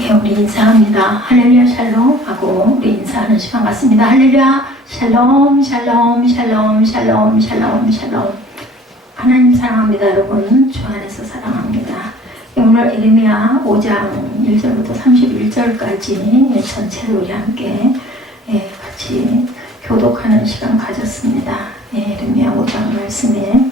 예, 우리 인사합니다. 할렐루야 샬롬 하고 우리 인사하는 시간 같습니다. 할렐루야 샬롬 샬롬 샬롬 샬롬 샬롬 샬롬. 하나님 사랑합니다. 여러분 주 안에서 사랑합니다. 오늘 에레미야 5장 1절부터 31절까지 전체를 우리 함께 같이 교독하는 시간 가졌습니다. 에레미야 5장 말씀에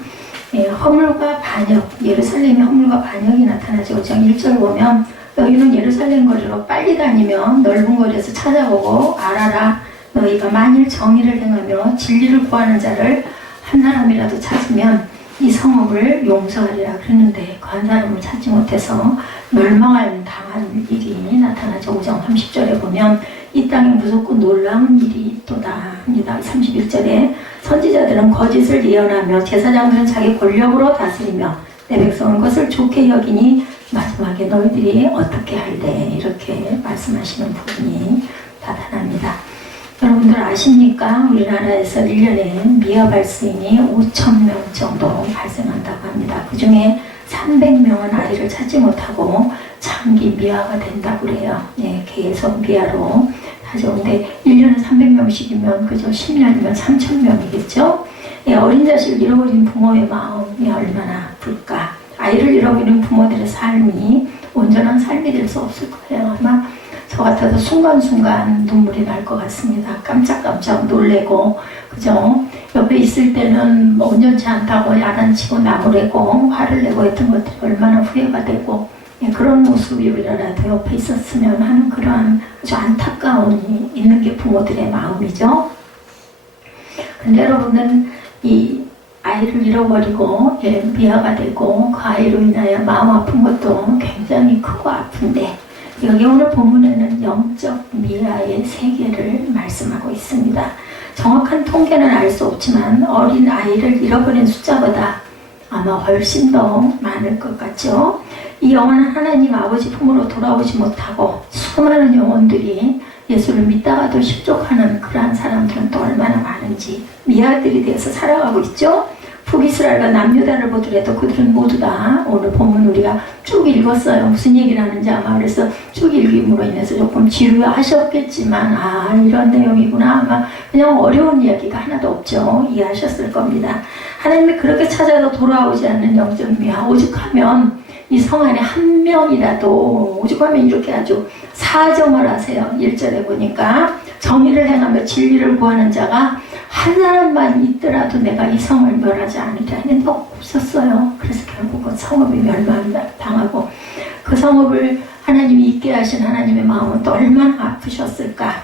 허물과 반역, 예루살렘의 허물과 반역이 나타나죠. 5장 1절 보면 너희는 예루살렘 거리로 빨리 다니며 넓은 거리에서 찾아보고 알아라. 너희가 만일 정의를 행하며 진리를 구하는 자를 한 사람이라도 찾으면 이 성읍을 용서하리라 그랬는데 그 한 사람을 찾지 못해서 멸망할 당한 일이 나타나죠. 5장 30절에 보면 이 땅에 무섭고 놀라운 일이 있도다 합니다. 31절에 선지자들은 거짓을 예언하며 제사장들은 자기 권력으로 다스리며 내 백성은 것을 좋게 여기니 마지막에 너희들이 어떻게 할래 이렇게 말씀하시는 부분이 나타납니다. 여러분들 아십니까? 우리나라에서 1년에 미아 발생이 5,000명 정도 발생한다고 합니다. 그 중에 300명은 아이를 찾지 못하고 장기 미아가 된다고 그래요. 계속 미아로 하죠. 근데 1년에 300명씩이면 그저 10년이면 3,000명이겠죠? 어린 자식을 잃어버린 부모의 마음이 얼마나 아플까. 아이를 잃어버린 부모들의 삶이 온전한 삶이 될 수 없을 거예요. 아마 저 같아도 순간순간 눈물이 날 것 같습니다. 깜짝깜짝 놀래고, 그죠? 옆에 있을 때는 온전치 않다고 야단치고 나무래고 화를 내고 했던 것들이 얼마나 후회가 되고, 그런 모습이 우리라도 옆에 있었으면 하는 그러한 아주 안타까움이 있는 게 부모들의 마음이죠. 근데 여러분은 이 아이를 잃어버리고 미아가 되고 그 아이로 인하여 마음 아픈 것도 굉장히 크고 아픈데 여기 오늘 본문에는 영적 미아의 세계를 말씀하고 있습니다. 정확한 통계는 알 수 없지만 어린 아이를 잃어버린 숫자보다 아마 훨씬 더 많을 것 같죠. 이 영원한 하나님 아버지 품으로 돌아오지 못하고 수많은 영혼들이 예수를 믿다가도 실족하는 그러한 사람들은 또 얼마나 많은지 미아들이 되어서 살아가고 있죠. 북이스라엘과 남유다를 보더라도 그들은 모두 다 오늘 본문 우리가 쭉 읽었어요. 무슨 얘기를 하는지 아마 그래서 쭉 읽음으로 인해서 조금 지루하셨겠지만 이런 내용이구나. 아마 그냥 어려운 이야기가 하나도 없죠. 이해하셨을 겁니다. 하나님이 그렇게 찾아도 돌아오지 않는 영적 미아. 오죽하면 이 성 안에 한 명이라도 오죽하면 이렇게 아주 사정을 하세요. 1절에 보니까 정의를 행하며 진리를 구하는 자가 한 사람만 있더라도 내가 이 성을 멸하지 않으리라 했는데 없었어요. 그래서 결국은 성읍이 멸망당하고 그 성읍을 하나님이 있게 하신 하나님의 마음은 또 얼마나 아프셨을까.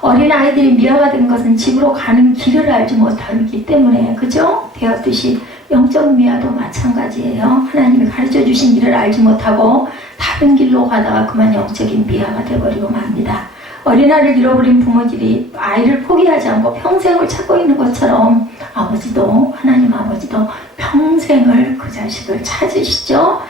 어린아이들이 미아가 된 것은 집으로 가는 길을 알지 못하기 때문에 그죠? 되었듯이 영적 미아도 마찬가지예요. 하나님이 가르쳐 주신 길을 알지 못하고 다른 길로 가다가 그만 영적인 미아가 되어버리고 맙니다. 어린아이를 잃어버린 부모들이 아이를 포기하지 않고 평생을 찾고 있는 것처럼 하나님 아버지도 평생을 그 자식을 찾으시죠.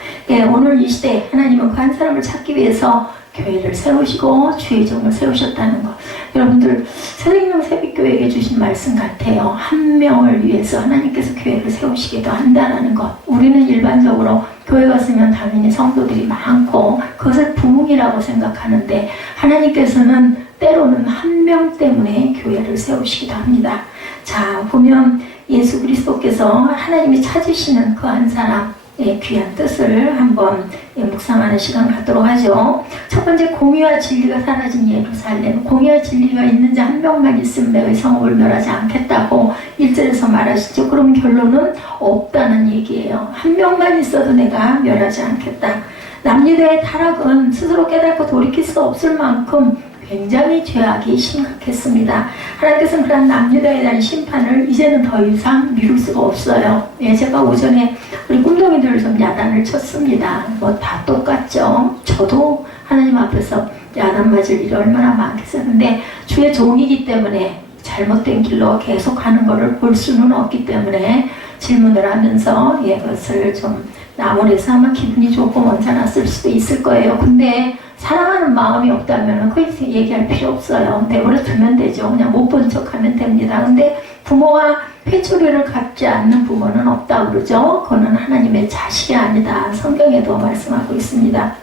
오늘 이 시대 하나님은 그 한 사람을 찾기 위해서 교회를 세우시고 주의 종을 세우셨다는 것. 여러분들 새생명 새벽교회에게 주신 말씀 같아요. 한 명을 위해서 하나님께서 교회를 세우시기도 한다는 것. 우리는 일반적으로 교회 갔으면 당연히 성도들이 많고 그것을 부흥이라고 생각하는데 하나님께서는 때로는 한 명 때문에 교회를 세우시기도 합니다. 자, 보면 예수 그리스도께서 하나님이 찾으시는 그 한 사람 귀한 뜻을 한번 묵상하는 시간 갖도록 하죠. 첫 번째, 공의와 진리가 사라진 예루살렘. 공의와 진리가 있는 자 한 명만 있으면 내가 이 성읍을 멸하지 않겠다고 1절에서 말하시죠. 그럼 결론은 없다는 얘기예요. 한 명만 있어도 내가 멸하지 않겠다. 남유다의 타락은 스스로 깨닫고 돌이킬 수 없을 만큼 굉장히 죄악이 심각했습니다. 하나님께서는 그런 남유다에 대한 심판을 이제는 더 이상 미룰 수가 없어요. 제가 오전에 우리 꿈동이들 좀 야단을 쳤습니다. 다 똑같죠. 저도 하나님 앞에서 야단 맞을 일이 얼마나 많겠었는데 주의 종이기 때문에 잘못된 길로 계속 가는 것을 볼 수는 없기 때문에 질문을 하면서 그것을 좀 나무래서 아마 기분이 조금 언짢았을 수도 있을 거예요. 근데 사랑하는 마음이 없다면 그 얘기할 필요 없어요. 내버려 두면 되죠. 그냥 못 본 척 하면 됩니다. 근데 부모와 회초리를 갖지 않는 부모는 없다고 그러죠. 그거는 하나님의 자식이 아니다. 성경에도 말씀하고 있습니다.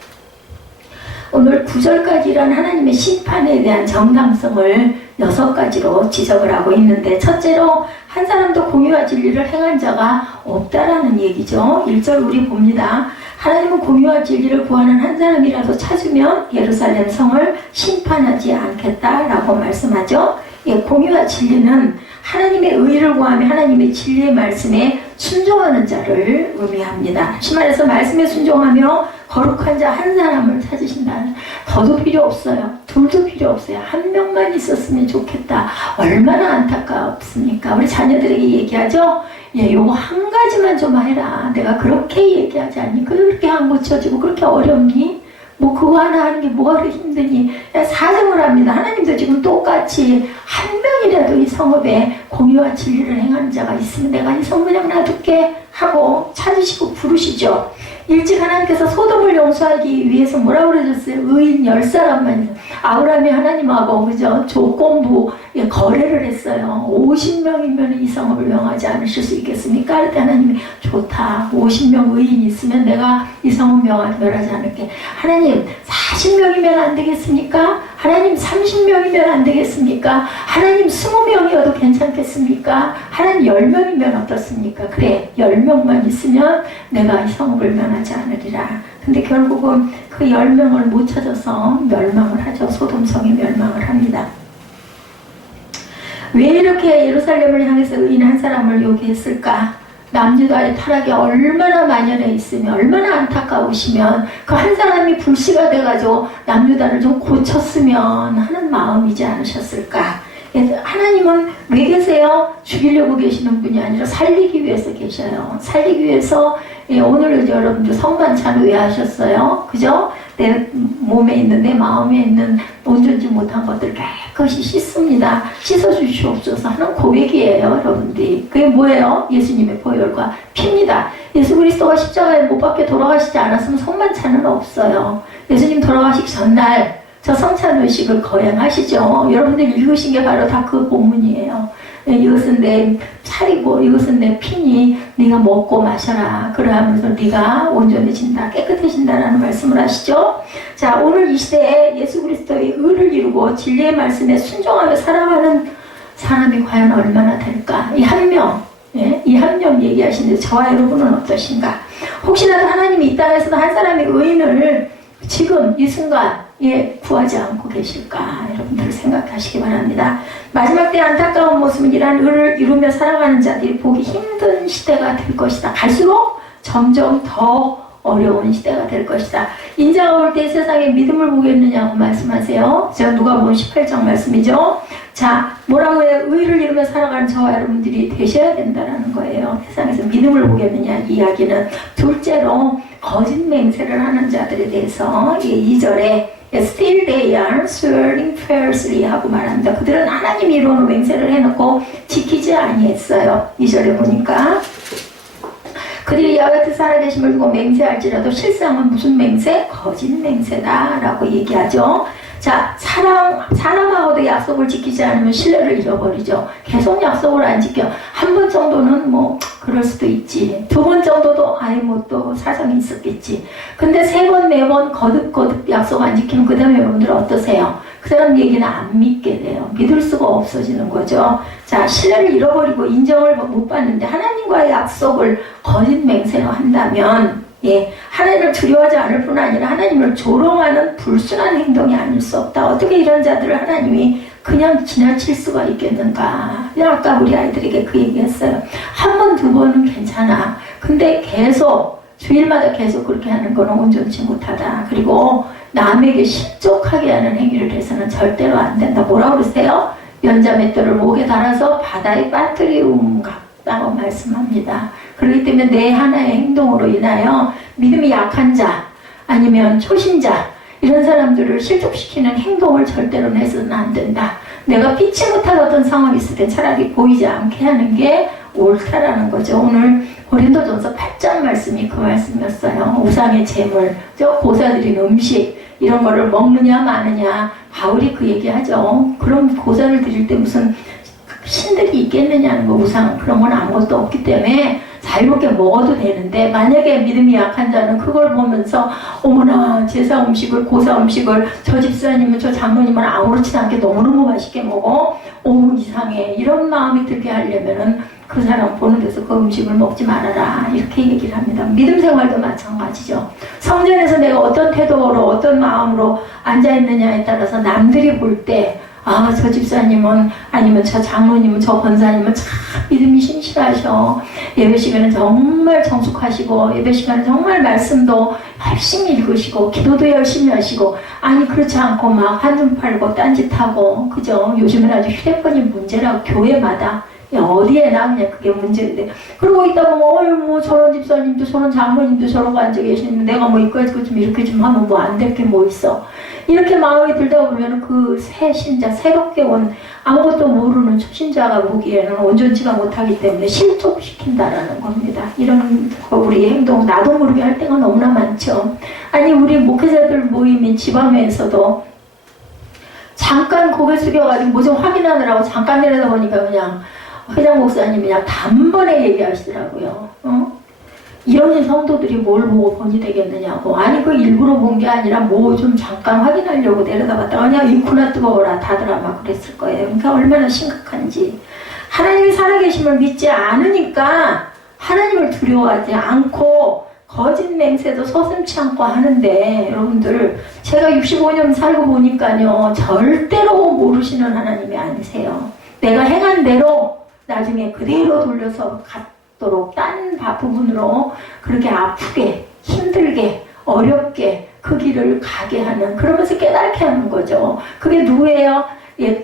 오늘 9절까지 이런 하나님의 심판에 대한 정당성을 6가지로 지적을 하고 있는데, 첫째로 한 사람도 공의와 진리를 행한 자가 없다라는 얘기죠. 1절 우리 봅니다. 하나님은 공의와 진리를 구하는 한 사람이라도 찾으면 예루살렘 성을 심판하지 않겠다라고 말씀하죠. 예, 공의와 진리는 하나님의 의를 구하며 하나님의 진리의 말씀에 순종하는 자를 의미합니다. 다시 말해서 말씀에 순종하며 거룩한 자 한 사람을 찾으신다. 더도 필요 없어요. 둘도 필요 없어요. 한 명만 있었으면 좋겠다. 얼마나 안타깝습니까? 우리 자녀들에게 얘기하죠. 예, 요거 한 가지만 좀 해라. 내가 그렇게 얘기하지 않니? 그렇게 안 고쳐지고 그렇게 어렵니? 뭐 그거 하나 하는 게 뭐가 그렇게 힘드니? 사정을 합니다. 하나님도 지금 똑같이 한 명이라도 이 성읍에 공의와 진리를 행하는 자가 있으면 내가 이 성 그냥 놔둘게 하고 찾으시고 부르시죠. 일찍 하나님께서 소돔을 용서하기 위해서 뭐라고 그러셨어요? 의인 10사람만 있어요. 아브라함이 하나님하고 그죠? 조건부 거래를 했어요. 50명이면 이 성읍을 명하지 않으실 수 있겠습니까? 그때 하나님이 좋다. 50명 의인이 있으면 내가 이 성읍 멸하지 않을게. 하나님 40명이면 안 되겠습니까? 하나님 30명이면 안 되겠습니까? 하나님 20명이어도 괜찮겠습니까? 하나님 10명이면 어떻습니까? 그래 10명만 있으면 내가 이 성읍을 면하지 않으리라. 근데 결국은 그 10명을 못 찾아서 멸망을 하죠. 소돔성이 멸망을 합니다. 왜 이렇게 예루살렘을 향해서 의인 한 사람을 요구했을까? 남유다의 타락이 얼마나 만연해 있으면, 얼마나 안타까우시면 그 한 사람이 불씨가 돼가지고 남유다를 좀 고쳤으면 하는 마음이지 않으셨을까? 하나님은 왜 계세요? 죽이려고 계시는 분이 아니라 살리기 위해서 계셔요. 살리기 위해서 오늘 여러분들 성만찬 왜 하셨어요? 그죠? 내 몸에 있는, 내 마음에 있는 온전지 못한 것들 깨끗이 씻습니다. 씻어주시옵소서 하는 고백이에요, 여러분들이. 그게 뭐예요? 예수님의 보혈과 피입니다. 예수 그리스도가 십자가에 못 박혀 돌아가시지 않았으면 성만찬은 없어요. 예수님 돌아가시기 전날 저 성찬의식을 거행하시죠. 여러분들 읽으신 게 바로 다 그 본문이에요. 이것은 내 살이고 이것은 내 피니 네가 먹고 마셔라. 그러하면서 네가 온전해진다, 깨끗해진다라는 말씀을 하시죠. 자, 오늘 이 시대에 예수 그리스도의 의를 이루고 진리의 말씀에 순종하며 살아가는 사람이 과연 얼마나 될까? 이 한 명, 이 한 명 얘기하시는데 저와 여러분은 어떠신가? 혹시라도 하나님이 이 땅에서도 한 사람의 의인을 지금 이 순간 구하지 않고 계실까? 여러분들 생각하시기 바랍니다. 마지막 때 안타까운 모습은 이러한 의를 이루며 살아가는 자들이 보기 힘든 시대가 될 것이다. 갈수록 점점 더 어려운 시대가 될 것이다. 인자가 올 때 세상에 믿음을 보겠느냐고 말씀하세요. 제가 누가복음 18장 말씀이죠. 자, 뭐라고 해요? 의를 이루며 살아가는 저와 여러분들이 되셔야 된다는 거예요. 세상에서 믿음을 보겠느냐 이야기는. 둘째로 거짓 맹세를 하는 자들에 대해서 2절에 Still they are swearing falsely 하고 말합니다. 그들은 하나님이 이루어놓은 맹세를 해놓고 지키지 아니했어요. 2절에 보니까 그들이 여호와 곁에 살아계심을 두고 맹세할지라도 실상은 무슨 맹세? 거짓 맹세다 라고 얘기하죠. 자, 사람하고도 약속을 지키지 않으면 신뢰를 잃어버리죠. 계속 약속을 안 지켜. 한 번 정도는 뭐 그럴 수도 있지. 2번 정도도 아예 뭐 또 사정이 있었겠지. 근데 3번, 4번 거듭 약속 안 지키면 그 다음에 여러분들 어떠세요? 그 사람 얘기는 안 믿게 돼요. 믿을 수가 없어지는 거죠. 자, 신뢰를 잃어버리고 인정을 못 받는데 하나님과의 약속을 거짓 맹세로 한다면 하나님을 두려워하지 않을 뿐 아니라 하나님을 조롱하는 불순한 행동이 아닐 수 없다. 어떻게 이런 자들을 하나님이 그냥 지나칠 수가 있겠는가. 아까 우리 아이들에게 그 얘기했어요. 한 번, 2번은 괜찮아. 근데 계속 주일마다 계속 그렇게 하는 거는 온전치 못하다. 그리고 남에게 실족하게 하는 행위를 해서는 절대로 안 된다. 뭐라고 그러세요? 연자맷돌을 목에 달아서 바다에 빠뜨리움 같다고 말씀합니다. 그렇기 때문에 내 하나의 행동으로 인하여 믿음이 약한 자 아니면 초신자 이런 사람들을 실족시키는 행동을 절대로 해서는 안 된다. 내가 피치 못할 어떤 상황이 있을 때 차라리 보이지 않게 하는 게 옳다라는 거죠. 오늘 고린도전서 8장 말씀이 그 말씀이었어요. 우상의 제물, 고사드린 음식 이런 거를 먹느냐 마느냐 바울이 그 얘기하죠. 그럼 고사를 드릴 때 무슨 신들이 있겠느냐는 거. 우상 그런 건 아무것도 없기 때문에 자유롭게 먹어도 되는데 만약에 믿음이 약한 자는 그걸 보면서 어머나 제사 음식을 고사 음식을 저 집사님은 저 장로님은 아무렇지 않게 너무너무 맛있게 먹어 이상해 이런 마음이 들게 하려면은 그 사람 보는 데서 그 음식을 먹지 말아라 이렇게 얘기를 합니다. 믿음 생활도 마찬가지죠. 성전에서 내가 어떤 태도로 어떤 마음으로 앉아있느냐에 따라서 남들이 볼 때 저 집사님은 아니면 저 장로님은 저 권사님은 참 믿음이 신실하셔. 예배 시간은 정말 정숙하시고 예배 시간은 정말 말씀도 열심히 읽으시고 기도도 열심히 하시고 아니 그렇지 않고 막 한눈 팔고 딴짓하고 그죠? 요즘은 아주 휴대폰이 문제라고 교회마다 어디에나 그냥 그게 문제인데 그러고 있다 보면 뭐 저런 집사님도 저런 장로님도 저러고 앉아 계시는데 내가 뭐 이거 좀 이렇게 좀 하면 뭐 안 될 게 뭐 있어 이렇게 마음이 들다 보면 그 새 신자 새롭게 온 아무것도 모르는 초신자가 보기에는 온전치가 못하기 때문에 실족시킨다라는 겁니다. 이런 거 우리 행동 나도 모르게 할 때가 너무나 많죠. 아니 우리 목회자들 모임인 지방회에서도 잠깐 고개 숙여가지고 뭐 좀 확인하느라고 잠깐 내려다보니까 그냥 회장 목사님이 그냥 단번에 얘기하시더라고요. 이런 성도들이 뭘 보고 본이 되겠느냐고. 아니 그 일부러 본 게 아니라 뭐 좀 잠깐 확인하려고 내려다봤다가 그냥 있구나 뜨거워라 다들 아마 그랬을 거예요. 그러니까 얼마나 심각한지. 하나님이 살아계심을 믿지 않으니까 하나님을 두려워하지 않고 거짓 맹세도 서슴지 않고 하는데 여러분들 제가 65년 살고 보니까요 절대로 모르시는 하나님이 아니세요. 내가 행한 대로 나중에 그대로 돌려서 갖도록 딴 부분으로 그렇게 아프게 힘들게 어렵게 그 길을 가게 하는 그러면서 깨닫게 하는 거죠. 그게 누구예요?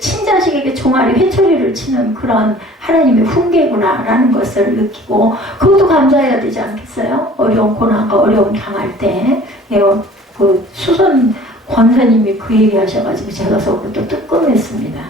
친자식에게 종아리 회초리를 치는 그런 하나님의 훈계구나 라는 것을 느끼고 그것도 감사해야 되지 않겠어요? 어려운 고난과 어려움 당할 때 그 수선 권사님이 그 얘기 하셔가지고 제가 속으로 뜨끔했습니다.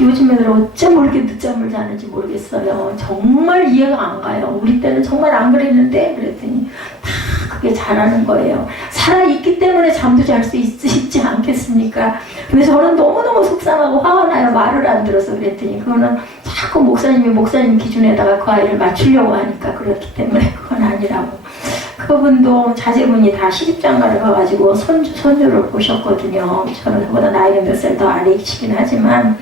요즘 애들 어쩜 이렇게 늦잠을 자는지 모르겠어요. 정말 이해가 안 가요. 우리 때는 정말 안 그랬는데 그랬더니 다 그게 잘하는 거예요. 살아있기 때문에 잠도 잘 수 있지 않겠습니까? 그래서 저는 너무너무 속상하고 화가 나요. 말을 안 들어서 그랬더니 그거는 자꾸 목사님 기준에다가 그 아이를 맞추려고 하니까 그렇기 때문에 그건 아니라고. 그분도 자제분이 다 시집장가를 가가지고 손주를 보셨거든요. 저는 그보다 나이는 몇 살 더 아래이시긴 하지만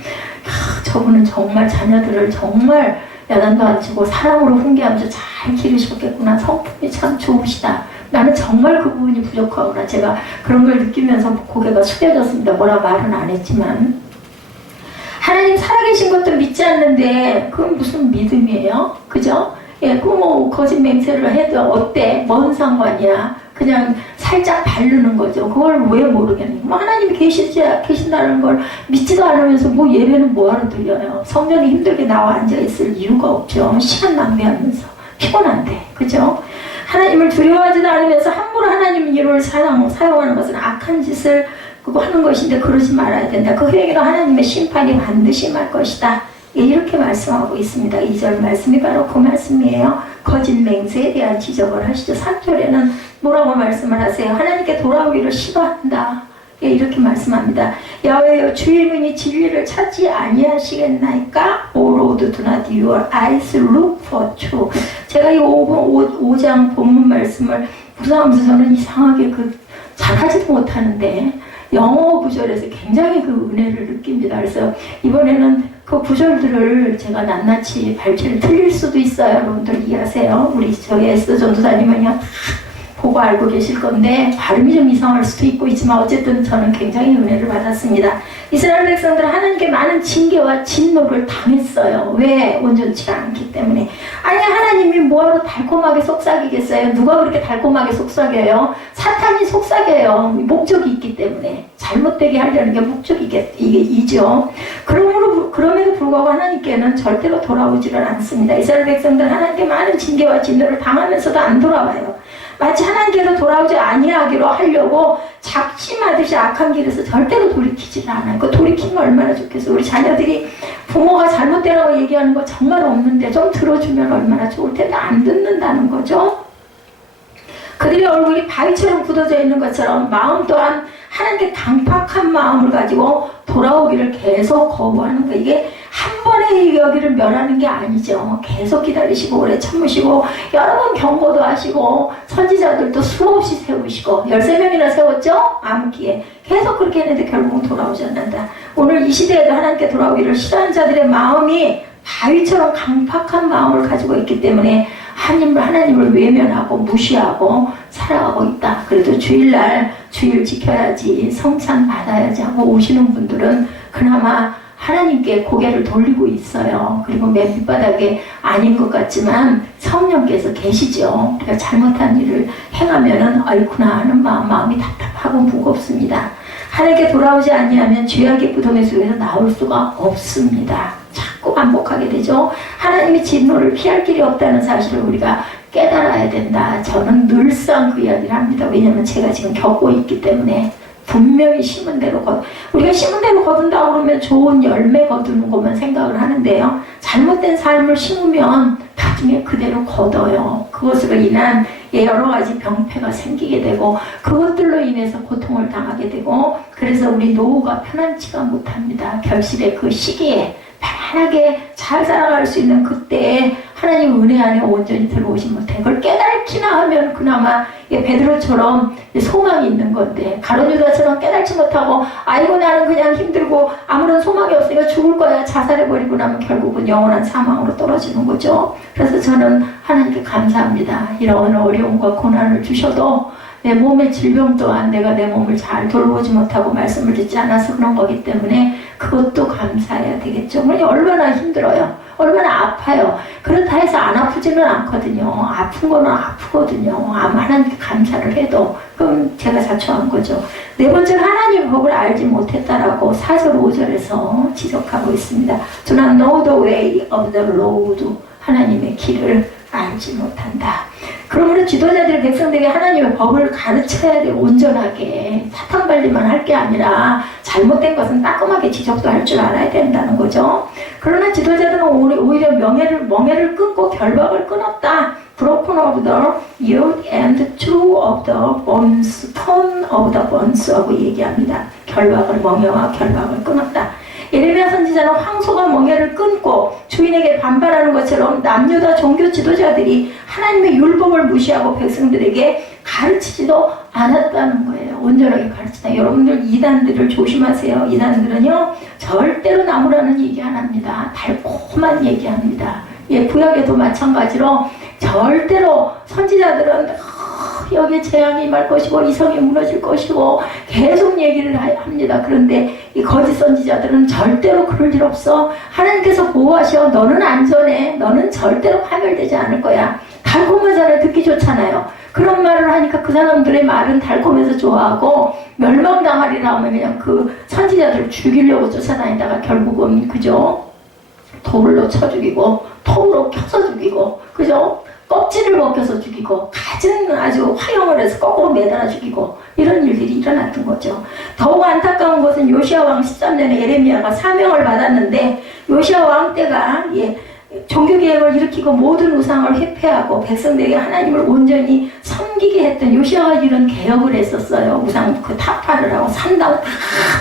저분은 정말 자녀들을 정말 야단도 안 치고 사랑으로 훈계하면서 잘 기르셨겠구나. 성품이 참 좋으시다. 나는 정말 그 부분이 부족하구나. 제가 그런 걸 느끼면서 고개가 숙여졌습니다. 뭐라 말은 안 했지만 하나님 살아계신 것도 믿지 않는데 그건 무슨 믿음이에요? 그죠? 뭐 거짓 맹세를 해도 어때? 뭔 상관이야? 그냥 살짝 바르는 거죠. 그걸 왜 모르겠니? 뭐 하나님이 계신다는 걸 믿지도 않으면서 뭐 예배는 뭐하러 드려요? 성전이 힘들게 나와 앉아있을 이유가 없죠. 시간 낭비하면서 피곤한데 그죠? 하나님을 두려워하지도 않으면서 함부로 하나님 이름을 사용하는 것은 악한 짓을 그거 하는 것인데 그러지 말아야 된다. 그 회개로 하나님의 심판이 반드시 임할 것이다. 이렇게 말씀하고 있습니다. 2절 말씀이 바로 그 말씀이에요. 거짓 맹세에 대한 지적을 하시죠. 3절에는 뭐라고 말씀을 하세요? 하나님께 돌아오기를 싫어한다. 이렇게 말씀합니다. 야훼여 주의 눈이 진리를 찾지 아니하시겠나이까? O Lord, do not your eyes look for truth. 제가 이 5장 본문 말씀을 묵상하면서 저는 이상하게 잘하지도 못하는데 영어 구절에서 굉장히 그 은혜를 느낍니다. 그래서 이번에는 그 구절들을 제가 낱낱이 발췌를 틀릴 수도 있어요. 여러분들 이해하세요. 우리 저희 에스 전도사님은 그냥 보고 알고 계실 건데 발음이 좀 이상할 수도 있고 있지만 어쨌든 저는 굉장히 은혜를 받았습니다. 이스라엘 백성들은 하나님께 많은 징계와 진노를 당했어요. 왜? 온전치 않기 때문에. 아니 하나님이 뭐하러 달콤하게 속삭이겠어요? 누가 그렇게 달콤하게 속삭여요? 사탄이 속삭여요. 목적이 있기 때문에. 잘못되게 하려는 게 목적이죠. 그럼에도 불구하고 하나님께는 절대로 돌아오지를 않습니다. 이스라엘 백성들은 하나님께 많은 징계와 진노를 당하면서도 안 돌아와요. 마치 하나님께로 돌아오지 아니하기로 하려고 작심하듯이 악한 길에서 절대로 돌이키지를 않아요. 그 돌이키면 얼마나 좋겠어요. 우리 자녀들이 부모가 잘못되라고 얘기하는 거 정말 없는데 좀 들어주면 얼마나 좋을 텐데 안 듣는다는 거죠. 그들의 얼굴이 바위처럼 굳어져 있는 것처럼 마음 또한 하나님께 강팍한 마음을 가지고 돌아오기를 계속 거부하는 거예요. 이게 한 번에 여기를 멸하는 게 아니죠. 계속 기다리시고 오래 참으시고 여러 번 경고도 하시고 선지자들도 수없이 세우시고 13명이나 세웠죠? 암흑기에 계속 그렇게 했는데 결국은 돌아오지 않는다. 오늘 이 시대에도 하나님께 돌아오기를 싫어하는 자들의 마음이 바위처럼 강팍한 마음을 가지고 있기 때문에 하나님을 외면하고 무시하고 살아가고 있다. 그래도 주일날 주일 지켜야지, 성찬 받아야지 하고 오시는 분들은 그나마 하나님께 고개를 돌리고 있어요. 그리고 맨 밑바닥에 아닌 것 같지만 성령께서 계시죠. 우리가 잘못한 일을 행하면은 아이쿠나 하는 마음이 답답하고 무겁습니다. 하나님께 돌아오지 아니하면 죄악의 무덤의 속에서 나올 수가 없습니다. 자꾸 반복하게 되죠. 하나님의 진노를 피할 길이 없다는 사실을 우리가 깨달아야 된다. 저는 늘상 그 이야기를 합니다. 왜냐하면 제가 지금 겪고 있기 때문에. 분명히 심은 대로 우리가 심은 대로 거둔다 그러면 좋은 열매 거두는 것만 생각을 하는데요. 잘못된 삶을 심으면 나중에 그대로 거둬요. 그것으로 인한 여러 가지 병폐가 생기게 되고 그것들로 인해서 고통을 당하게 되고 그래서 우리 노후가 편안치가 못합니다. 결실의 그 시기에 편하게 잘 살아갈 수 있는 그때에 하나님 은혜 안에 온전히 들어오지 못해. 그걸 깨닫기나 하면 그나마 베드로처럼 소망이 있는 건데 가룟 유다처럼 깨닫지 못하고 아이고 나는 그냥 힘들고 아무런 소망이 없으니까 죽을 거야 자살해버리고 나면 결국은 영원한 사망으로 떨어지는 거죠. 그래서 저는 하나님께 감사합니다. 이런 어려움과 고난을 주셔도 내 몸의 질병 또한 내가 내 몸을 잘 돌보지 못하고 말씀을 듣지 않아서 그런 거기 때문에 그것도 감사해야 되겠죠. 얼마나 힘들어요. 얼마나 아파요. 그렇다 해서 안 아프지는 않거든요. 아픈 거는 아프거든요. 하나님께 감사를 해도 그럼 제가 자초한 거죠. 네 번째는 하나님의 법을 알지 못했다라고 4절 5절에서 지적하고 있습니다. Do not know the way of the Lord. 하나님의 길을 알지 못한다. 그러므로 지도자들이 백성들에게 하나님의 법을 가르쳐야 돼. 온전하게 사탕발리만 할 게 아니라 잘못된 것은 따끔하게 지적도 할 줄 알아야 된다는 거죠. 그러나 지도자들은 오히려 멍에를 끊고 결박을 끊었다. Broken of the yoke and true of the bonds, torn of the bonds 하고 얘기합니다. 멍에와 결박을 끊었다. 예레미야 선지자는 황소가 멍에를 끊고 주인에게 반발하는 것처럼 남유다 종교 지도자들이 하나님의 율법을 무시하고 백성들에게 가르치지도 않았다는 거예요. 온전하게 가르치다. 여러분들 이단들을 조심하세요. 이단들은요 절대로 나무라는 얘기 안 합니다. 달콤한 얘기합니다. 구약에도 마찬가지로 절대로 선지자들은 여기에 재앙이 임할 것이고 이성이 무너질 것이고 계속 얘기를 합니다. 그런데 이 거짓 선지자들은 절대로 그럴 일 없어. 하나님께서 보호하셔. 너는 안전해. 너는 절대로 파멸되지 않을 거야. 달콤하잖아요. 듣기 좋잖아요. 그런 말을 하니까 그 사람들의 말은 달콤해서 좋아하고 멸망당하리라 하면 그냥 그 선지자들을 죽이려고 쫓아다니다가 결국은 그죠? 돌로 쳐 죽이고 통으로 켜서 죽이고 그죠? 껍질을 벗겨서 죽이고 가진 아주 화형을 해서 거꾸로 매달아 죽이고 이런 일들이 일어났던 거죠. 더욱 안타까운 것은 요시야 왕 13년에 예레미야가 사명을 받았는데 요시야 왕 때가 종교개혁을 일으키고 모든 우상을 회폐하고 백성들에게 하나님을 온전히 섬기게 했던 요시야가 이런 개혁을 했었어요. 우상 타파를 하고 산당 다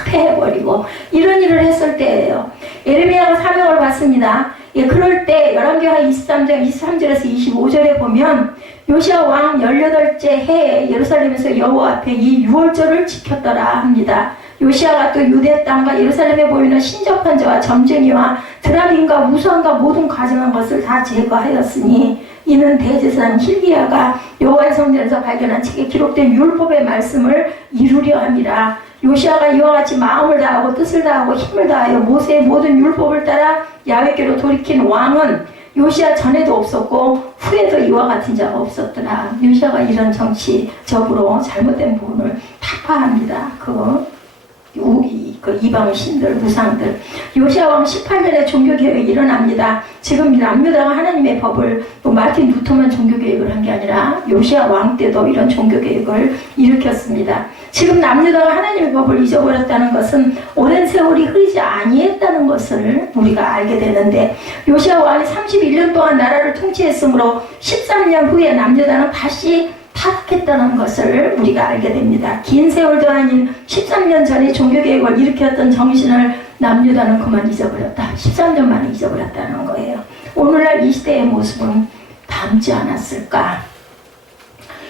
폐해버리고 이런 일을 했을 때예요. 예레미야가 사명을 받습니다. 그럴 때 열왕기하 23장 23절에서 25절에 보면 요시야 왕 18째 해에 예루살렘에서 여호와 앞에 이 유월절을 지켰더라 합니다. 요시야가 또 유대 땅과 예루살렘에 보이는 신접한 자와 점쟁이와 드라빔과 우상과 모든 가증한 것을 다 제거하였으니 이는 대제사장 hil기야가 여호와의 성전에서 발견한 책에 기록된 율법의 말씀을 이루려 함이라. 요시야가 이와 같이 마음을 다하고 뜻을 다하고 힘을 다하여 모세의 모든 율법을 따라 야훼께로 돌이킨 왕은 요시야 전에도 없었고 후에도 이와 같은 자가 없었더라. 요시야가 이런 정치적으로 잘못된 부분을 타파합니다. 이방 신들, 우상들. 요시야 왕 18년에 종교개혁이 일어납니다. 지금 남유다가 하나님의 법을 마틴 루터만 종교개혁을 한 게 아니라 요시야 왕 때도 이런 종교개혁을 일으켰습니다. 지금 남유다가 하나님의 법을 잊어버렸다는 것은 오랜 세월이 흐르지 아니했다는 것을 우리가 알게 되는데 요시야 왕이 31년 동안 나라를 통치했으므로 13년 후에 남유다는 다시 타락했다는 것을 우리가 알게 됩니다. 긴 세월도 아닌 13년 전에 종교개혁을 일으켰던 정신을 남유다는 그만 잊어버렸다. 13년 만에 잊어버렸다는 거예요. 오늘날 이 시대의 모습은 닮지 않았을까?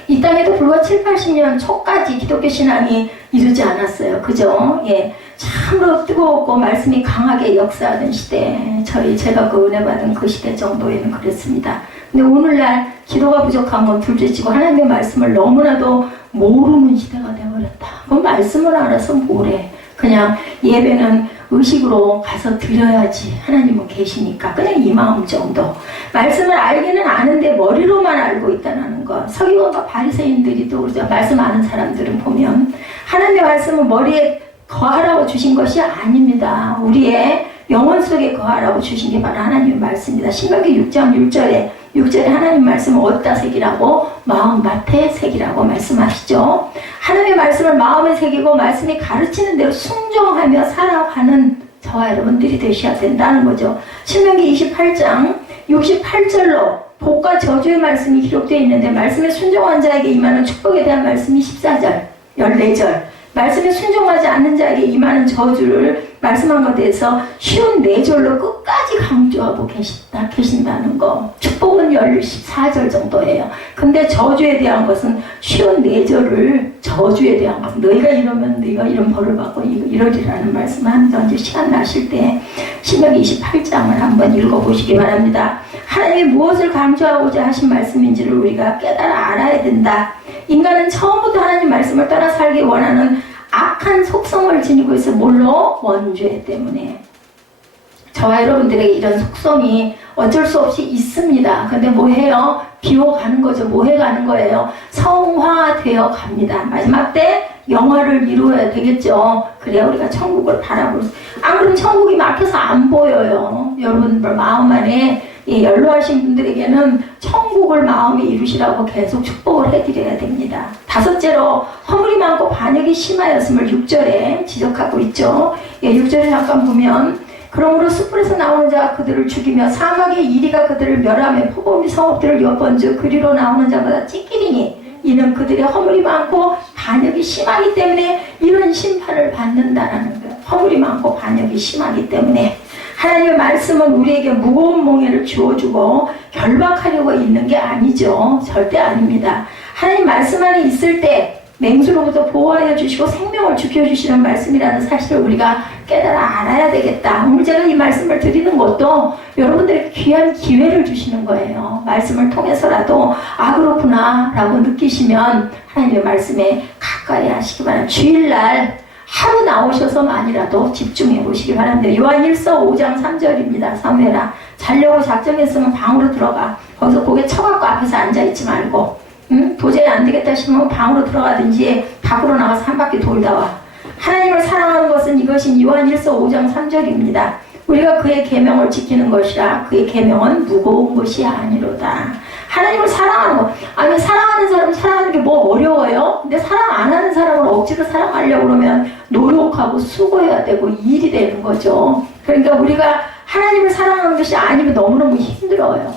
이 땅에도 불과 7, 80년 초까지 기독교 신앙이 이르지 않았어요. 그죠? 예. 참으로 뜨거웠고 말씀이 강하게 역사하던 시대, 제가 그 은혜 받은 그 시대 정도에는 그랬습니다. 근데 오늘날 기도가 부족한 건 둘째치고 하나님의 말씀을 너무나도 모르는 시대가 되어버렸다. 그럼 말씀을 알아서 뭐래? 그냥 예배는 의식으로 가서 드려야지. 하나님은 계시니까. 그냥 이 마음 정도. 말씀을 알기는 아는데 머리로만 알고 있다는 것. 서기관과 바리새인들이 또 그러죠. 말씀 아는 사람들은 보면 하나님의 말씀은 머리에 거하라고 주신 것이 아닙니다. 우리의 영혼 속에 거하라고 주신 게 바로 하나님의 말씀입니다. 신명기 6장 6절에 하나님 말씀을 어디다 새기라고? 마음밭에 새기라고 말씀하시죠. 하나님의 말씀을 마음에 새기고 말씀이 가르치는 대로 순종하며 살아가는 저와 여러분들이 되셔야 된다는 거죠. 신명기 28장 68절로 복과 저주의 말씀이 기록되어 있는데 말씀에 순종한 자에게 임하는 축복에 대한 말씀이 14절, 14절. 말씀에 순종하지 않는 자에게 임하는 저주를 말씀한 것에 대해서 쉬운 4절로 끝까지 강조하고 계신다는 거. 축복은 14절 정도예요. 근데 저주에 대한 것은 쉬운 4절을 저주에 대한 것은 너희가 이러면 너희가 이런 벌을 받고 이러리라는 말씀을 하면서 이제 시간 나실 때 신명기 28장을 한번 읽어보시기 바랍니다. 하나님이 무엇을 강조하고자 하신 말씀인지를 우리가 깨달아 알아야 된다. 인간은 처음부터 하나님 말씀을 따라 살기 원하는 악한 속성을 지니고 있어. 뭘로? 원죄 때문에. 저와 여러분들에게 이런 속성이 어쩔 수 없이 있습니다. 근데 뭐 해요? 비워가는 거죠. 뭐 해가는 거예요? 성화되어 갑니다. 마지막 때 영화를 이루어야 되겠죠. 그래야 우리가 천국을 바라볼 수. 안 그러면 천국이 막혀서 안 보여요. 여러분들 마음 안에 연로하신 분들에게는 천국을 마음에 이루시라고 계속 축복을 해드려야 됩니다. 다섯째로 허물이 많고 반역이 심하였음을 6절에 지적하고 있죠. 6절에 잠깐 보면 그러므로 숯불에서 나오는 자가 그들을 죽이며 사막의 이리가 그들을 멸하며 포도미 성읍들을 엿번즉 그리로 나오는 자마다 찢기리니 이는 그들의 허물이 많고 반역이 심하기 때문에 이런 심판을 받는다라는 거예요. 허물이 많고 반역이 심하기 때문에 하나님의 말씀은 우리에게 무거운 몽해를 주어주고 결박하려고 있는 게 아니죠. 절대 아닙니다. 하나님 말씀 안에 있을 때 맹수로부터 보호하여 주시고 생명을 지켜주시는 말씀이라는 사실을 우리가 깨달아 알아야 되겠다. 오늘 제가 이 말씀을 드리는 것도 여러분들에게 귀한 기회를 주시는 거예요. 말씀을 통해서라도 그렇구나 라고 느끼시면 하나님의 말씀에 가까이 하시기 바랍니다. 주일날 하루 나오셔서만이라도 집중해 보시기 바랍니다. 요한일서 5장 3절입니다. 사무엘아, 자려고 작정했으면 방으로 들어가. 거기서 고개 쳐갖고 앞에서 앉아있지 말고, 도저히 안 되겠다 싶으면 방으로 들어가든지 밖으로 나가서 한 바퀴 돌다 와. 하나님을 사랑하는 것은 이것인 요한일서 5장 3절입니다. 우리가 그의 계명을 지키는 것이라 그의 계명은 무거운 것이 아니로다. 하나님을 사랑하는 거. 아니, 사랑하는 사람 사랑하는 게 뭐 어려워요? 근데 사랑 안 하는 사람을 억지로 사랑하려고 그러면 노력하고 수고해야 되고 일이 되는 거죠. 그러니까 우리가 하나님을 사랑하는 것이 아니면 너무너무 힘들어요.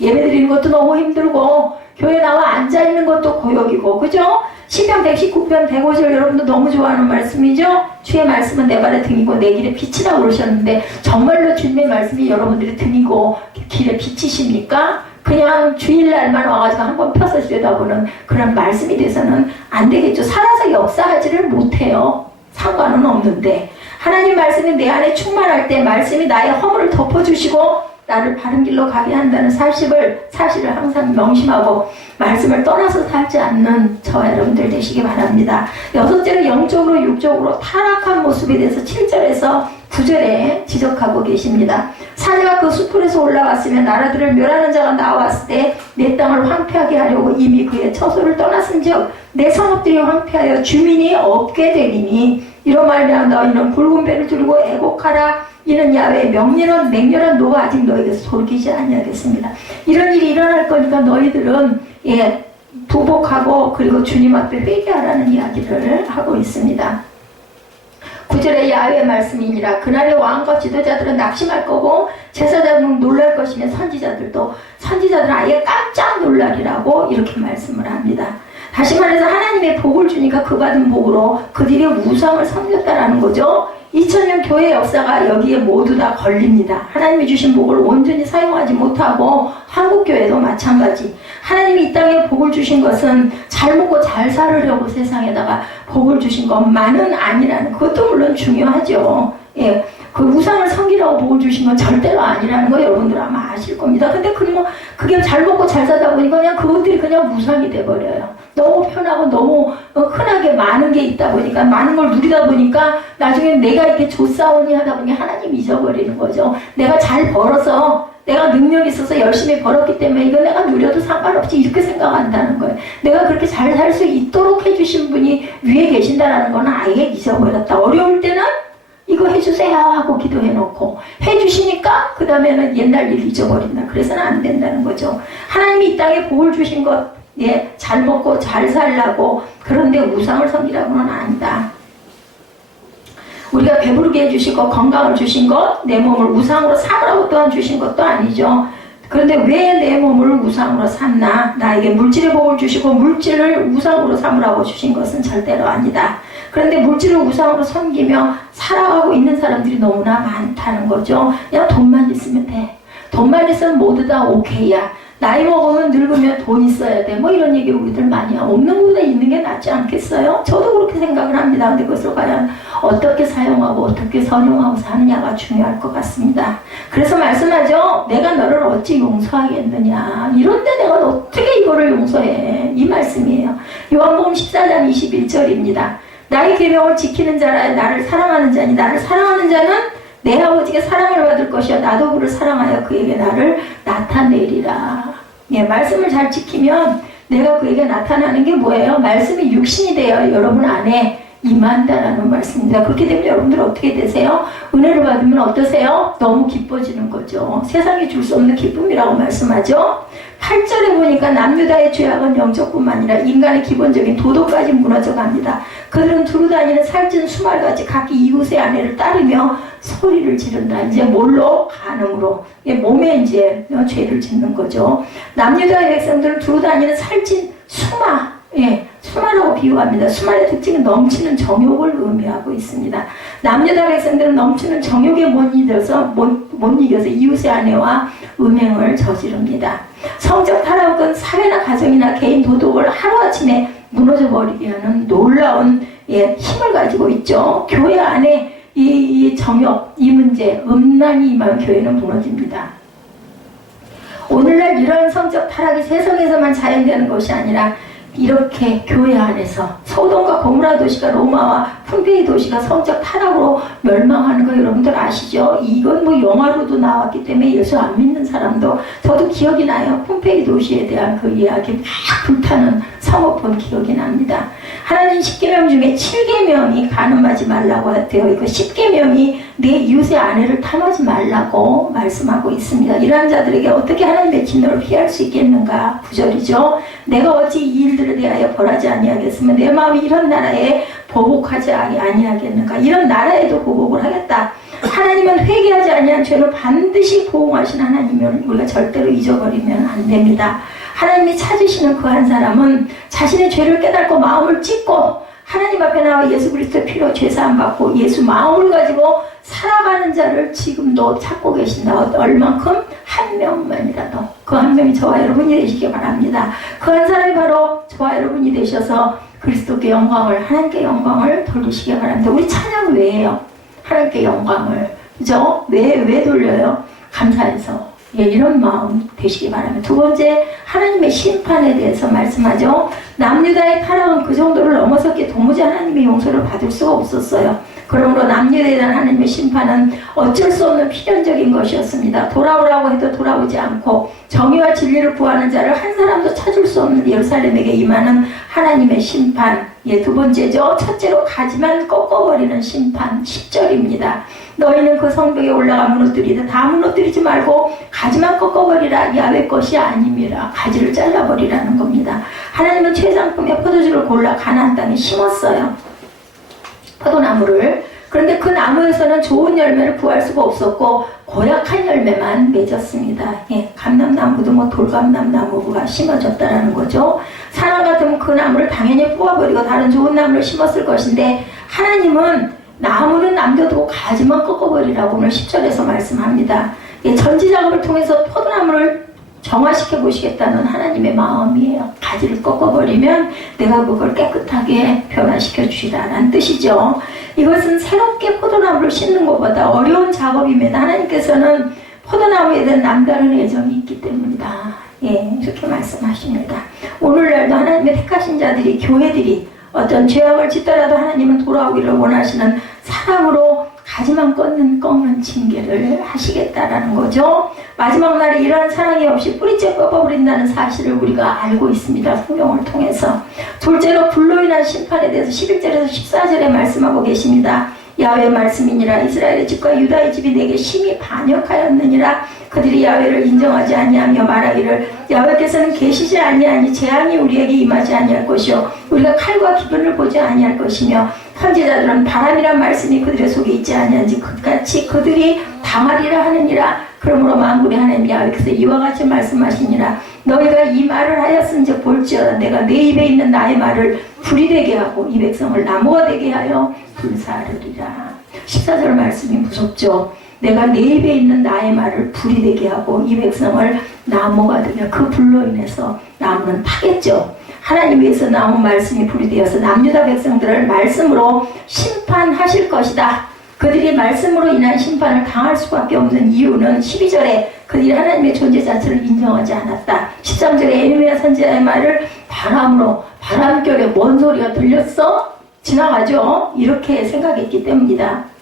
예배드리는 것도 너무 힘들고 교회 나와 앉아있는 것도 고역이고, 그죠? 시편 119편 105절 여러분도 너무 좋아하는 말씀이죠? 주의 말씀은 내 발의 등이고 내 길의 빛이라고 그러셨는데 정말로 주님의 말씀이 여러분들의 등이고 길의 빛이십니까? 그냥 주일날만 와가지고 한번 펴서 들여다보는 그런 말씀이 돼서는 안 되겠죠. 살아서 역사하지를 못해요. 상관은 없는데 하나님 말씀이 내 안에 충만할 때 말씀이 나의 허물을 덮어주시고 나를 바른 길로 가게 한다는 사실을 항상 명심하고 말씀을 떠나서 살지 않는 저와 여러분들 되시기 바랍니다. 여섯째로 영적으로 육적으로 타락한 모습에 대해서 7절에서 9절에 지적하고 계십니다. 사내가 그 숲풀에서 올라왔으면 나라들을 멸하는 자가 나왔을 때 내 땅을 황폐하게 하려고 이미 그의 처소를 떠났은즉 내 성읍들이 황폐하여 주민이 없게 되리니 이로 말미암아 너희는 굵은 배를 들고 애곡하라. 이는 야외의 맹렬한 노가 아직 너희에게서 돌이키지 아니하겠습니다. 이런 일이 일어날 거니까 너희들은 부복하고 그리고 주님 앞에 회개하라는 이야기를 하고 있습니다. 9절에 야훼의 말씀이니라. 그날의 왕과 지도자들은 낙심할 거고 제사장은 놀랄 것이며 선지자들은 아예 깜짝 놀라리라고 이렇게 말씀을 합니다. 다시 말해서 하나님의 복을 주니까 그 받은 복으로 그들이 우상을 섬겼다라는 거죠. 2000년 교회 역사가 여기에 모두 다 걸립니다. 하나님이 주신 복을 온전히 사용하지 못하고 한국교회도 마찬가지. 하나님이 이 땅에 복을 주신 것은 잘 먹고 잘 살으려고 세상에다가 복을 주신 것만은 아니라는, 그것도 물론 중요하죠. 예, 그 우상을 섬기라고 복을 주신 건 절대로 아니라는 거 여러분들 아마 아실 겁니다. 근데 그게 잘 먹고 잘 살다 보니까 그냥 그것들이 그냥 우상이 돼버려요. 너무 편하고 너무 흔하게 많은 게 있다 보니까, 많은 걸 누리다 보니까 나중에 내가 이렇게 조싸우니 하다 보니 하나님 잊어버리는 거죠. 내가 잘 벌어서, 내가 능력이 있어서 열심히 벌었기 때문에 이거 내가 누려도 상관없지, 이렇게 생각한다는 거예요. 내가 그렇게 잘 살 수 있도록 해주신 분이 위에 계신다는 건 아예 잊어버렸다. 어려울 때는 이거 해주세요 하고 기도해놓고, 해주시니까 그 다음에는 옛날 일 잊어버린다. 그래서는 안 된다는 거죠. 하나님이 이 땅에 복을 주신 것, 예, 잘 먹고 잘 살라고, 그런데 우상을 섬기라고는 아니다. 우리가 배부르게 해주시고 건강을 주신 것, 내 몸을 우상으로 삼으라고 또한 주신 것도 아니죠. 그런데 왜 내 몸을 우상으로 삼나? 나에게 물질의 복을 주시고 물질을 우상으로 삼으라고 주신 것은 절대로 아니다. 그런데 물질을 우상으로 섬기며 살아가고 있는 사람들이 너무나 많다는 거죠. 그냥 돈만 있으면 돼. 돈만 있으면 모두 다 오케이야. 나이 먹으면 늙으면 돈 있어야 돼. 뭐 이런 얘기 우리들 많이 하고, 없는 것보다 있는 게 낫지 않겠어요? 저도 그렇게 생각을 합니다. 근데 그것을 과연 어떻게 사용하고 어떻게 선용하고 사느냐가 중요할 것 같습니다. 그래서 말씀하죠. 내가 너를 어찌 용서하겠느냐. 이런데 내가 어떻게 이거를 용서해. 이 말씀이에요. 요한복음 14장 21절입니다. 나의 계명을 지키는 자라 나를 사랑하는 자니, 나를 사랑하는 자는 내 아버지께 사랑을 받을 것이요 나도 그를 사랑하여 그에게 나를 나타내리라. 예, 말씀을 잘 지키면 내가 그에게 나타나는 게 뭐예요? 말씀이 육신이 되어 여러분 안에 임한다라는 말씀입니다. 그렇게 되면 여러분들 어떻게 되세요? 은혜를 받으면 어떠세요? 너무 기뻐지는 거죠. 세상이 줄 수 없는 기쁨이라고 말씀하죠. 8절에 보니까 남유다의 죄악은 영적뿐만 아니라 인간의 기본적인 도덕까지 무너져 갑니다. 그들은 두루 다니는 살찐 수말같이 각기 이웃의 아내를 따르며 소리를 지른다. 이제 뭘로? 간음으로. 몸에 이제 죄를 짓는 거죠. 남유다의 백성들은 두루 다니는 살찐 수마, 예, 수마라고 비유합니다. 수마의 특징은 넘치는 정욕을 의미하고 있습니다. 남유다 백성들은 넘치는 정욕에 못 이겨서 이웃의 아내와 음행을 저지릅니다. 성적 타락은 사회나 가정이나 개인 도덕을 하루아침에 무너져버리게 하는 놀라운, 예, 힘을 가지고 있죠. 교회 안에 이 정욕, 이 문제, 음란이 임하면 교회는 무너집니다. 오늘날 이러한 성적 타락이 세상에서만 자연되는 것이 아니라 이렇게 교회 안에서 소돔과 고모라 도시가 로마와 푼페이 도시가 성적 타락으로 멸망하는 거 여러분들 아시죠? 이건 뭐 영화로도 나왔기 때문에 예수 안 믿는 사람도, 저도 기억이 나요. 푼페이 도시에 대한 그 이야기, 막 불타는 성읍 본 기억이 납니다. 하나님 10계명 중에 7계명이 간음하지 말라고 되어 있고 10계명이 내 이웃의 아내를 탐하지 말라고 말씀하고 있습니다. 이러한 자들에게 어떻게 하나님의 진노를 피할 수 있겠는가? 9절이죠. 내가 어찌 이 일들에 대하여 벌하지 아니하겠으면 내 마음이 이런 나라에 보복하지 아니하겠는가? 이런 나라에도 보복을 하겠다. 하나님은 회개하지 아니한 죄를 반드시 보응하신 하나님을 우리가 절대로 잊어버리면 안 됩니다. 하나님이 찾으시는 그 한 사람은 자신의 죄를 깨닫고 마음을 찢고 하나님 앞에 나와 예수 그리스도의 피로 죄사함 받고 예수 마음을 가지고 살아가는 자를 지금도 찾고 계신다. 얼만큼? 한 명만이라도. 그 한 명이 저와 여러분이 되시기 바랍니다. 그 한 사람이 바로 저와 여러분이 되셔서 그리스도께 영광을, 하나님께 영광을 돌리시기 바랍니다. 우리 찬양 왜예요? 하나님께 영광을. 그죠? 왜 돌려요? 감사해서. 예, 이런 마음 되시기 바랍니다. 두 번째, 하나님의 심판에 대해서 말씀하죠. 남유다의 타락은 그 정도를 넘어섰기에 도무지 하나님의 용서를 받을 수가 없었어요. 그러므로 남유다에 대한 하나님의 심판은 어쩔 수 없는 필연적인 것이었습니다. 돌아오라고 해도 돌아오지 않고 정의와 진리를 구하는 자를 한 사람도 찾을 수 없는 예루살렘에게 임하는 하나님의 심판. 예, 두 번째죠. 첫째로 가지만 꺾어버리는 심판. 10절입니다. 너희는 그 성벽에 올라가 무너뜨리되 다 무너뜨리지 말고 가지만 꺾어버리라. 야훼 것이 아님이라. 가지를 잘라버리라는 겁니다. 하나님은 최상품의 포도주를 골라 가나안 땅에 심었어요. 포도나무를. 그런데 그 나무에서는 좋은 열매를 구할 수가 없었고 고약한 열매만 맺었습니다. 예, 감람나무도 뭐 돌감람나무가 심어졌다라는 거죠. 사람 같으면 그 나무를 당연히 뽑아버리고 다른 좋은 나무를 심었을 것인데 하나님은 나무는 남겨두고 가지만 꺾어버리라고 오늘 10절에서 말씀합니다. 예, 전지작업을 통해서 포도나무를 정화시켜 보시겠다는 하나님의 마음이에요. 가지를 꺾어버리면 내가 그걸 깨끗하게 변화시켜 주시라는 뜻이죠. 이것은 새롭게 포도나무를 심는 것보다 어려운 작업임에도 하나님께서는 포도나무에 대한 남다른 애정이 있기 때문이다. 예, 이렇게 말씀하십니다. 오늘날도 하나님의 택하신 자들이, 교회들이 어떤 죄악을 짓더라도 하나님은 돌아오기를 원하시는 사랑으로 가지만 꺾는 징계를 하시겠다라는 거죠. 마지막 날에 이러한 사랑이 없이 뿌리째 꺾어버린다는 사실을 우리가 알고 있습니다. 성경을 통해서. 둘째로 불로 인한 심판에 대해서 11절에서 14절에 말씀하고 계십니다. 야훼의 말씀이니라 이스라엘의 집과 유다의 집이 내게 심히 반역하였느니라. 그들이 야훼를 인정하지 아니하며 말하기를 야훼께서는 계시지 아니하니 재앙이 우리에게 임하지 아니할 것이요 우리가 칼과 기근을 보지 아니할 것이며 선지자들은 바람이란 말씀이 그들의 속에 있지 아니한지 그같이 그들이 당하리라 하느니라. 그러므로 만군의 하나님 야훼께서 이와 같이 말씀하시니라. 너희가 이 말을 하였은즉 볼지어다 내가 내 입에 있는 나의 말을 불이 되게 하고 이 백성을 나무가 되게 하여 불사르리라. 14절 말씀이 무섭죠. 내가 내 입에 있는 나의 말을 불이 되게 하고 이 백성을 나무가 되며 그 불로 인해서 나무는 타겠죠. 하나님 위에서 나온 말씀이 불이 되어서 남유다 백성들을 말씀으로 심판하실 것이다. 그들이 말씀으로 인한 심판을 당할 수밖에 없는 이유는 12절에 그들이 하나님의 존재 자체를 인정하지 않았다. 13절에 에르미야 선지자의 말을 바람으로 바람결에 뭔 소리가 들렸어? 지나가죠. 이렇게 생각했기 때문이다.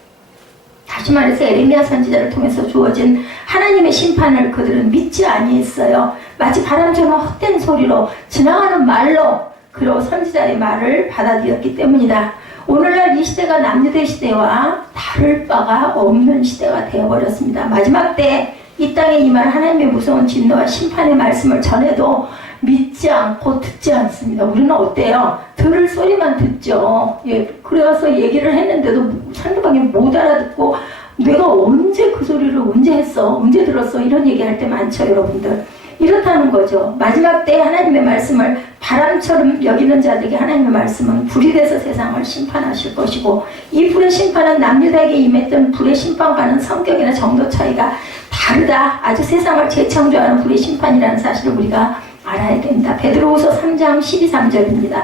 다시 말해서 에레미야 선지자를 통해서 주어진 하나님의 심판을 그들은 믿지 아니했어요. 마치 바람처럼 헛된 소리로 지나가는 말로 그리고 선지자의 말을 받아들였기 때문이다. 오늘날 이 시대가 남유대 시대와 다를 바가 없는 시대가 되어버렸습니다. 마지막 때 이 땅에 임할 하나님의 무서운 진노와 심판의 말씀을 전해도 믿지 않고 듣지 않습니다. 우리는 어때요? 들을 소리만 듣죠. 예, 그래서 얘기를 했는데도 상대방이 못 알아듣고 내가 언제 그 소리를 언제 했어? 언제 들었어? 이런 얘기할 때 많죠, 여러분들. 이렇다는 거죠. 마지막 때 하나님의 말씀을 바람처럼 여기는 자들에게 하나님의 말씀은 불이 돼서 세상을 심판하실 것이고 이 불의 심판은 남유다에게 임했던 불의 심판과는 성격이나 정도 차이가 다르다. 아주 세상을 재창조하는 불의 심판이라는 사실을 우리가 알아야 됩니다. 베드로후서 3장 12~13절입니다.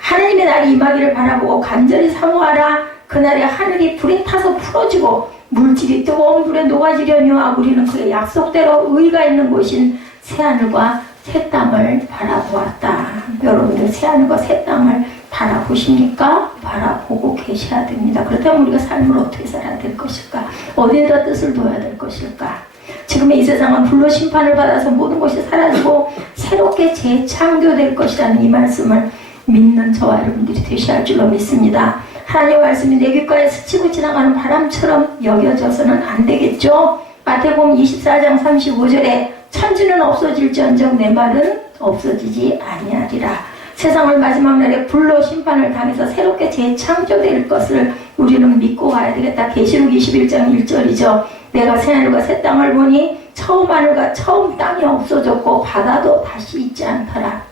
하나님의 날이 임하기를 바라보고 간절히 사모하라. 그날에 하늘이 불에 타서 풀어지고 물질이 뜨거운 불에 녹아지려니와 우리는 그의 약속대로 의가 있는 곳인 새하늘과 새 땅을 바라보았다. 여러분들 새하늘과 새 땅을 바라보십니까? 바라보고 계셔야 됩니다. 그렇다면 우리가 삶을 어떻게 살아야 될 것일까? 어디에다 뜻을 둬야 될 것일까? 지금의 이 세상은 불로 심판을 받아서 모든 것이 사라지고 새롭게 재창조될 것이라는 이 말씀을 믿는 저와 여러분들이 되셔야 할 줄로 믿습니다. 하나님의 말씀이 내 귓가에 스치고 지나가는 바람처럼 여겨져서는 안 되겠죠. 마태복음 24장 35절에 천지는 없어질지언정 내 말은 없어지지 아니하리라. 세상을 마지막 날에 불로 심판을 당해서 새롭게 재창조될 것을 우리는 믿고 가야 되겠다. 계시록 21장 1절이죠. 내가 새하늘과 새 땅을 보니 처음 하늘과 처음 땅이 없어졌고 바다도 다시 있지 않더라.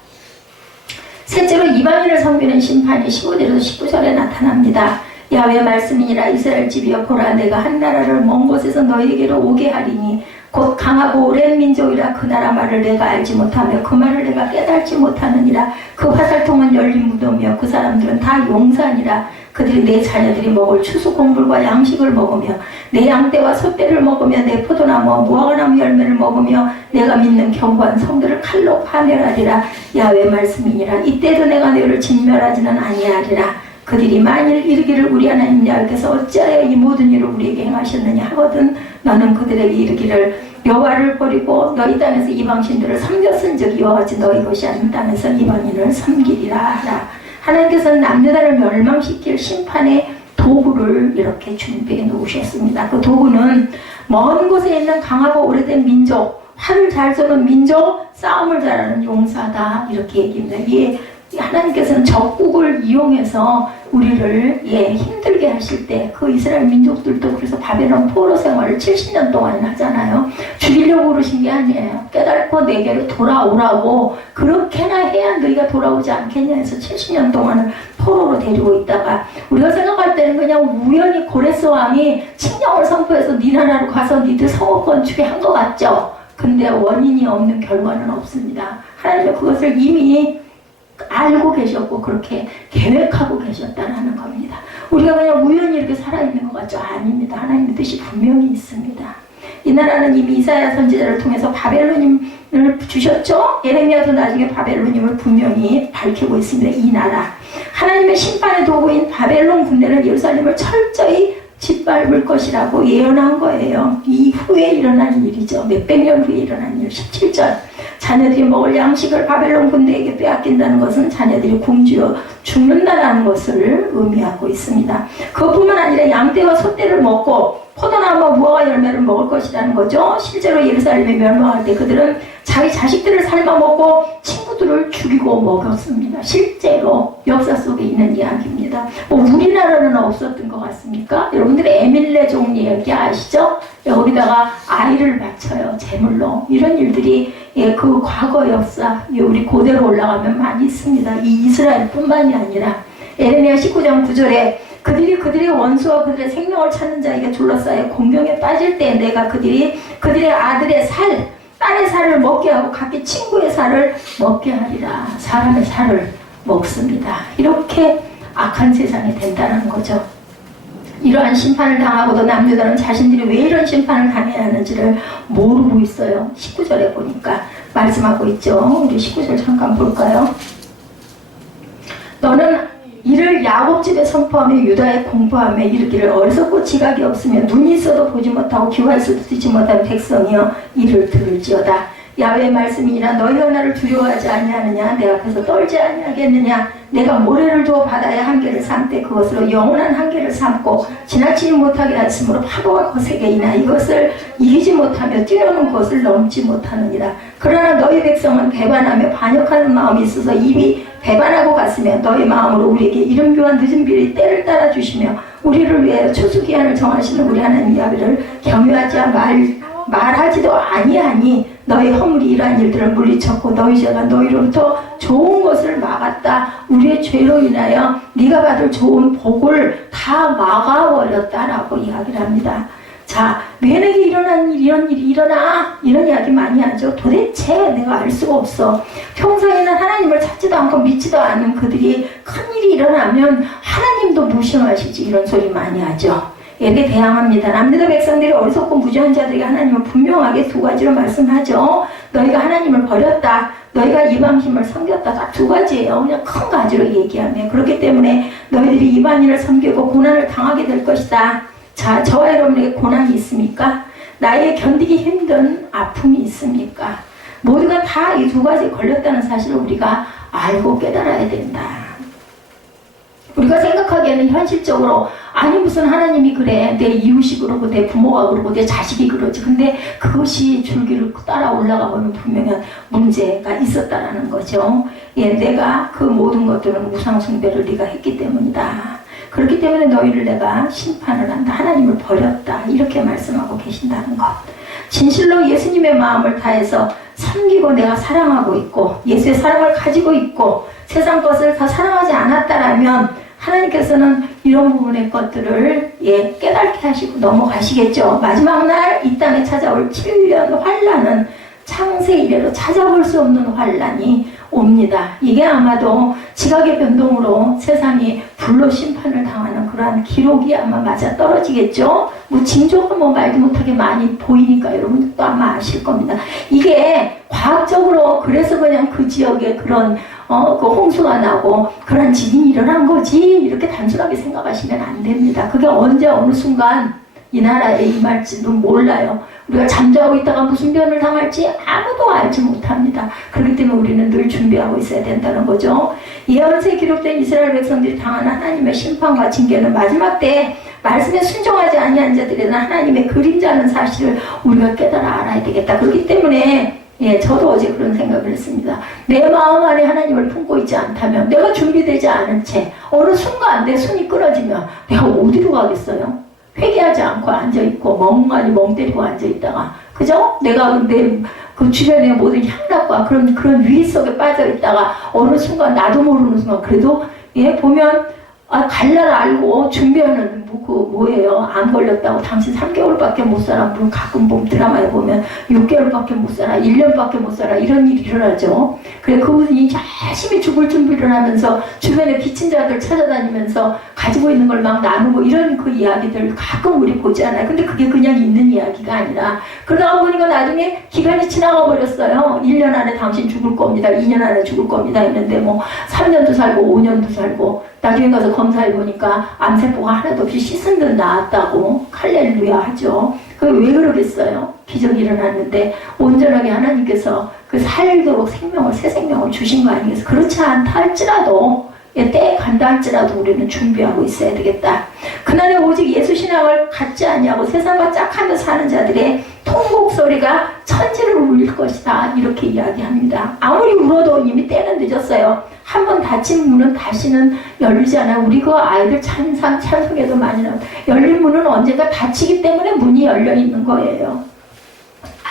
셋째로 이방인을 섬기는 심판이 15절에서 19절에 나타납니다. 야훼의 말씀이니라 이스라엘 집이여 보라 내가 한 나라를 먼 곳에서 너희에게로 오게 하리니 곧 강하고 오랜 민족이라 그 나라 말을 내가 알지 못하며 그 말을 내가 깨달지 못하느니라. 그 화살통은 열린 무덤이며 그 사람들은 다 용사니라. 그들이 내 자녀들이 먹을 추수곡물과 양식을 먹으며 내 양떼와 솥대를 먹으며 내 포도나무와 무화과나무 열매를 먹으며 내가 믿는 견고한 성들을 칼로 파멸하리라. 야훼의 말씀이니라. 이때도 내가 너희를 진멸하지는 아니하리라. 그들이 만일 이르기를 우리 하나님 야훼께서 어찌하여 이 모든 일을 우리에게 행하셨느냐 하거든 너는 그들에게 이르기를 여호와를 버리고 너희 땅에서 이방신들을 섬겼은즉 이와 같이 너희 것이 아닌 땅에서 이방인을 섬기리라 하라. 하나님께서는 남유다를 멸망시킬 심판의 도구를 이렇게 준비해 놓으셨습니다. 그 도구는 먼 곳에 있는 강하고 오래된 민족, 활을 잘 쏘는 민족, 싸움을 잘하는 용사다 이렇게 얘기합니다. 이게 하나님께서는 적국을 이용해서 우리를 힘들게 하실 때 그 이스라엘 민족들도 그래서 바벨론 포로 생활을 70년 동안 하잖아요. 죽이려고 그러신 게 아니에요. 깨달고 내게로 돌아오라고 그렇게나 해야 너희가 돌아오지 않겠냐 해서 70년 동안을 포로로 데리고 있다가 우리가 생각할 때는 그냥 우연히 고레스 왕이 칙령을 선포해서 네 나라로 가서 니들 성읍 건축에 한 것 같죠. 근데 원인이 없는 결과는 없습니다. 하나님은 그것을 이미 알고 계셨고 그렇게 계획하고 계셨다는 겁니다. 우리가 그냥 우연히 이렇게 살아있는 것 같죠? 아닙니다. 하나님의 뜻이 분명히 있습니다. 이 나라는 이미 이사야 선지자를 통해서 바벨론임을 주셨죠? 예레미야도 나중에 바벨론임을 분명히 밝히고 있습니다. 이 나라 하나님의 심판의 도구인 바벨론 군대는 예루살렘을 철저히 짓밟을 것이라고 예언한 거예요. 이후에 일어난 일이죠. 몇백 년 후에 일어난 일. 17절 자녀들이 먹을 양식을 바벨론 군대에게 빼앗긴다는 것은 자녀들이 굶주려 죽는다는 것을 의미하고 있습니다. 그것뿐만 아니라 양떼와 소떼를 먹고 포도나무와 무화과 열매를 먹을 것이라는 거죠. 실제로 예루살렘에 멸망할 때 그들은 자기 자식들을 삶아 먹고 친구들을 죽이고 먹였습니다. 실제로 역사 속에 있는 이야기입니다. 우리나라는 없었던 것 같습니까? 여러분들이 에밀레종 얘기 아시죠? 여기다가 아이를 바쳐요. 제물로. 이런 일들이 그 과거 역사 우리 고대로 올라가면 많이 있습니다. 이 이스라엘뿐만이 아니라 에레미야 19장 9절에 그들의 원수와 그들의 생명을 찾는 자에게 둘러싸여 공경에 빠질 때 내가 그들의 아들의 살, 딸의 살을 먹게 하고 각기 친구의 살을 먹게 하리라. 사람의 살을 먹습니다. 이렇게 악한 세상이 된다는 거죠. 이러한 심판을 당하고도 남유다는 자신들이 왜 이런 심판을 당해야 하는지를 모르고 있어요. 19절에 보니까 말씀하고 있죠. 우리 19절 잠깐 볼까요? 너는 이를 야곱 집에 선포하며 유다에 공포하며 이르기를 어리석고 지각이 없으며 눈이 있어도 보지 못하고 귀가 있어도 듣지 못하는 백성이여 이를 들을지어다. 야훼의 말씀이니라 너희가 나를 두려워하지 아니하느냐 내 앞에서 떨지 아니하겠느냐 내가 모래를 두어 바다의 한계를 삼되 그것으로 영원한 한계를 삼고 지나치지 못하게 하였으므로 파도가 거세게 이나 이것을 이기지 못하며 뛰노는 것을 넘지 못하느니라. 그러나 너희 백성은 배반하며 반역하는 마음이 있어서 입이 배반하고 갔으며 너희 마음으로 우리에게 이른교한 늦은 비리 때를 따라 주시며 우리를 위하여 초수기한을 정하시는 우리 하나님 야훼를 경유하지 말하지도 아니하니 너희 허물이 이러한 일들을 물리쳤고 너희 죄가 너희로부터 좋은 것을 막았다. 우리의 죄로 인하여 네가 받을 좋은 복을 다 막아버렸다라고 이야기를 합니다. 자, 왜 내게 이런 일이 일어나? 이런 이야기 많이 하죠. 도대체 내가 알 수가 없어. 평소에는 하나님을 찾지도 않고 믿지도 않는 그들이 큰일이 일어나면 하나님도 무시하시지 이런 소리 많이 하죠. 에게 대항합니다. 남유다 백성들이 어리석고 무지한 자들에게 하나님은 분명하게 두 가지로 말씀하죠. 너희가 하나님을 버렸다. 너희가 이방신을 섬겼다. 딱 두 가지예요. 그냥 큰 가지로 얘기하면. 그렇기 때문에 너희들이 이방인을 섬기고 고난을 당하게 될 것이다. 자, 저와 여러분에게 고난이 있습니까? 나에게 견디기 힘든 아픔이 있습니까? 모두가 다 이 두 가지에 걸렸다는 사실을 우리가 알고 깨달아야 된다. 우리가 생각하기에는 현실적으로 아니 무슨 하나님이 그래 내 이웃이 그러고 내 부모가 그러고 내 자식이 그러지 근데 그것이 줄기를 따라 올라가 보면 분명한 문제가 있었다라는 거죠. 내가 그 모든 것들은 우상 숭배를 네가 했기 때문이다. 그렇기 때문에 너희를 내가 심판을 한다. 하나님을 버렸다. 이렇게 말씀하고 계신다는 것. 진실로 예수님의 마음을 다해서 섬기고 내가 사랑하고 있고 예수의 사랑을 가지고 있고 세상 것을 다 사랑하지 않았다라면 하나님께서는 이런 부분의 것들을 깨닫게 하시고 넘어가시겠죠. 마지막 날 이 땅에 찾아올 7년 환란은 창세 이래로 찾아볼 수 없는 환란이 옵니다. 이게 아마도 지각의 변동으로 세상이 불로 심판을 당하는 그러한 기록이 아마 맞아 떨어지겠죠. 뭐 징조가 뭐 말도 못하게 많이 보이니까 여러분도 아마 아실 겁니다. 이게 과학적으로 그래서 그냥 그 지역에 그런 그 홍수가 나고 그런 지진이 일어난 거지 이렇게 단순하게 생각하시면 안 됩니다. 그게 언제 어느 순간 이 나라에 임할지도 몰라요. 우리가 잠자고 있다가 무슨 변을 당할지 아무도 알지 못합니다. 그렇기 때문에 우리는 늘 준비하고 있어야 된다는 거죠. 예언서에 기록된 이스라엘 백성들이 당하는 하나님의 심판과 징계는 마지막 때에 말씀에 순종하지 아니한 자들에는 하나님의 그림자는 사실을 우리가 깨달아 알아야 되겠다. 그렇기 때문에 저도 어제 그런 생각을 했습니다. 내 마음 안에 하나님을 품고 있지 않다면 내가 준비되지 않은 채 어느 순간 내 손이 끊어지면 내가 어디로 가겠어요? 회개하지 않고 앉아있고 멍하니 멍 때리고 앉아있다가 그죠? 내가 내 그 주변의 모든 향락과 그런 위기 속에 빠져있다가 어느 순간 나도 모르는 순간 그래도 예 보면 갈 날 알고 준비하는 뭐예요? 안 걸렸다고 당신 3개월밖에 못 살아. 물론 가끔 드라마에 보면 6개월밖에 못 살아. 1년밖에 못 살아. 이런 일이 일어나죠. 그래 그분이 열심히 죽을 준비를 하면서 주변에 빚진 자들 찾아다니면서 가지고 있는 걸 막 나누고 이런 그 이야기들 가끔 우리 보지 않아요. 근데 그게 그냥 있는 이야기가 아니라 그러다가 보니까 나중에 기간이 지나가 버렸어요. 1년 안에 당신 죽을 겁니다. 2년 안에 죽을 겁니다. 했는데 뭐 3년도 살고 5년도 살고 나중에 가서 검사해 보니까 암세포가 하나도 없이 씻은 듯 나았다고 할렐루야 하죠. 그게 왜 그러겠어요? 기적이 일어났는데 온전하게 하나님께서 그 살도록 생명을 새 생명을 주신 거 아니겠어요? 그렇지 않다 할지라도 때에 간다 할지라도 우리는 준비하고 있어야 되겠다. 그날에 오직 예수 신앙을 갖지 아니하고 세상과 짝하며 사는 자들의 통곡 소리가 천지를 울릴 것이다. 이렇게 이야기합니다. 아무리 울어도 이미 때는 늦었어요. 한번 닫힌 문은 다시는 열리지 않아요. 우리 그 아이들 찬송에도 많이 나와요. 열린 문은 언젠가 닫히기 때문에 문이 열려 있는 거예요.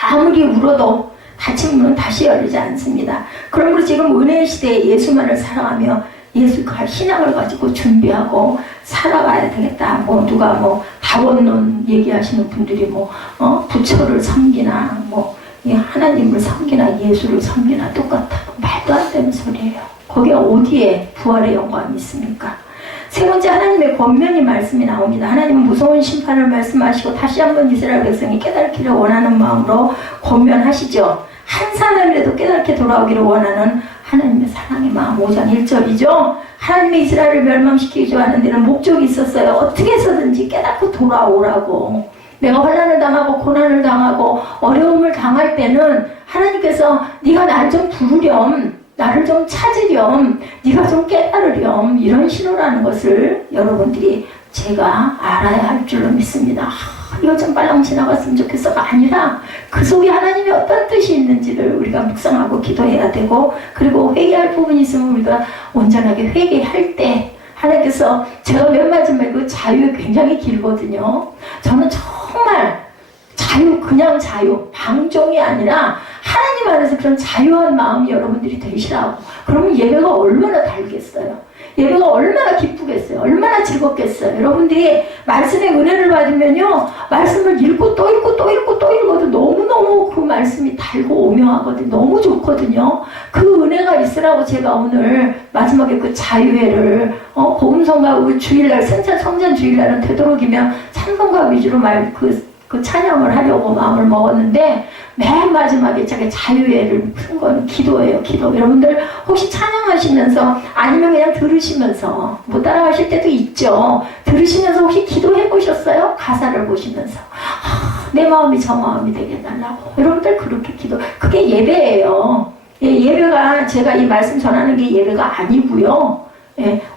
아무리 울어도 닫힌 문은 다시 열리지 않습니다. 그러므로 지금 은혜의 시대에 예수만을 사랑하며 예수가 신앙을 가지고 준비하고 살아가야 되겠다. 뭐 누가 뭐 다원론 얘기하시는 분들이 뭐 부처를 섬기나 뭐 하나님을 섬기나 예수를 섬기나 똑같아. 말도 안 되는 소리예요. 거기에 어디에 부활의 영광이 있습니까? 세 번째 하나님의 권면이 말씀이 나옵니다. 하나님은 무서운 심판을 말씀하시고 다시 한번 이스라엘 백성이 깨닫기를 원하는 마음으로 권면하시죠. 한 사람이라도 깨닫게 돌아오기를 원하는 하나님의 사랑의 마음 5장 1절이죠. 하나님의 이스라엘을 멸망시키기 하는 데는 목적이 있었어요. 어떻게 해서든지 깨닫고 돌아오라고. 내가 환난을 당하고 고난을 당하고 어려움을 당할 때는 하나님께서 네가 날 좀 부르렴, 나를 좀 찾으렴, 네가 좀 깨달으렴 이런 신호라는 것을 여러분들이 제가 알아야 할 줄로 믿습니다. 이거 좀 빨랑 지나갔으면 좋겠어가 아니라 그 속에 하나님이 어떤 뜻이 있는지를 우리가 묵상하고 기도해야 되고 그리고 회개할 부분이 있으면 우리가 온전하게 회개할 때 하나님께서 제가 맨 마지막에 그 자유 굉장히 길거든요. 저는 정말 자유 그냥 자유 방종이 아니라 하나님 안에서 그런 자유한 마음이 여러분들이 되시라고. 그러면 예배가 얼마나 달겠어요. 예배가 얼마나 기쁘겠어요. 얼마나 즐겁겠어요. 여러분들이 말씀의 은혜를 받으면요 말씀을 읽고 또 읽고 또 읽고 또 읽어도 너무너무 그 말씀이 달고 오묘하거든요. 너무 좋거든요. 그 은혜가 있으라고 제가 오늘 마지막에 그 자유회를 복음성가 주일날 성전 주일날은 되도록이면 찬송가 위주로 그 찬양을 하려고 마음을 먹었는데 맨 마지막에 제가 자유회를 푼 건 기도예요. 기도. 여러분들 혹시 찬양하시면서 아니면 그냥 들으시면서 못 따라가실 때도 있죠. 들으시면서 혹시 기도해 보셨어요? 가사를 보시면서 내 마음이 저 마음이 되게 달라고. 여러분들 그렇게 기도. 그게 예배예요. 예배가 제가 이 말씀 전하는 게 예배가 아니고요.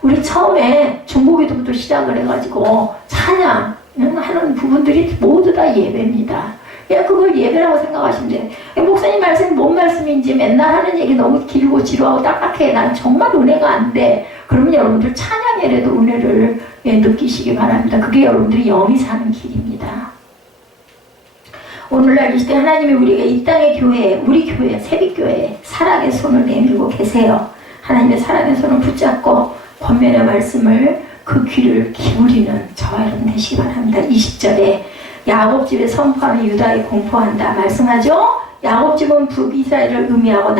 우리 처음에 중보기도부터 시작을 해가지고 찬양 하는 부분들이 모두 다 예배입니다. 그걸 예배라고 생각하시면 돼요. 목사님 말씀이 뭔 말씀인지 맨날 하는 얘기 너무 길고 지루하고 딱딱해. 난 정말 은혜가 안 돼. 그러면 여러분들 찬양에라도 은혜를 느끼시기 바랍니다. 그게 여러분들이 영이 사는 길입니다. 오늘날 이 시대 하나님이 우리가 이 땅의 교회, 우리 교회, 새빛교회에 사랑의 손을 내밀고 계세요. 하나님의 사랑의 손을 붙잡고 권면의 말씀을 그 귀를 기울이는 저와 여러분 되시기 바랍니다. 20절에 야곱집에 선포하며 유다에 공포한다 말씀하죠. 야곱집은 북이스라엘을 의미하고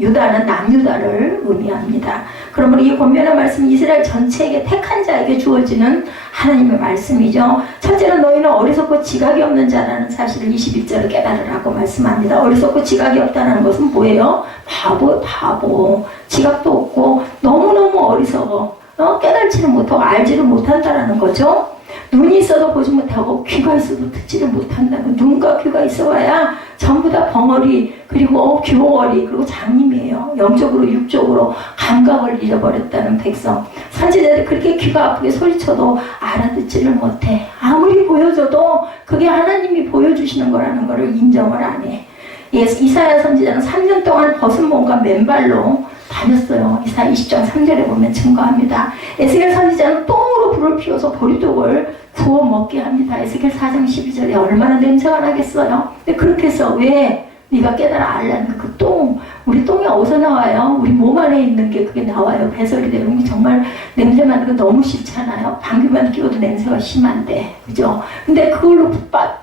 유다는 남유다를 의미합니다. 그러므로 이 권면의 말씀은 이스라엘 전체에게 택한 자에게 주어지는 하나님의 말씀이죠. 첫째는 너희는 어리석고 지각이 없는 자라는 사실을 21절을 깨달으라고 말씀합니다. 어리석고 지각이 없다는 것은 뭐예요? 바보. 지각도 없고 너무너무 어리석어. 깨달지를 못하고 알지를 못한다라는 거죠. 눈이 있어도 보지 못하고 귀가 있어도 듣지를 못한다는 눈과 귀가 있어봐야 전부 다 벙어리 그리고 귀ող어리 그리고 장님이에요. 영적으로 육적으로 감각을 잃어버렸다는 백성. 선지자들이 그렇게 귀가 아프게 소리쳐도 알아듣지를 못해. 아무리 보여줘도 그게 하나님이 보여주시는 거라는 것을 인정을 안 해. 이사야 선지자는 3년 동안 벗은 몸과 맨발로 다녔어요. 이사야 20장 3절에 보면 증거합니다. 에스겔 선지자는 똥으로 불을 피워서 보리떡을 구워 먹게 합니다. 에스겔 4장 12절에 얼마나 냄새가 나겠어요. 근데 그렇게 해서 왜 네가 깨달아 알라는 그 똥, 우리 똥이 어디서 나와요? 우리 몸 안에 있는 게 그게 나와요. 배설이 되는 게 정말 냄새 맡는 거 너무 싫잖아요. 방귀만 끼워도 냄새가 심한데, 그죠? 근데 그걸로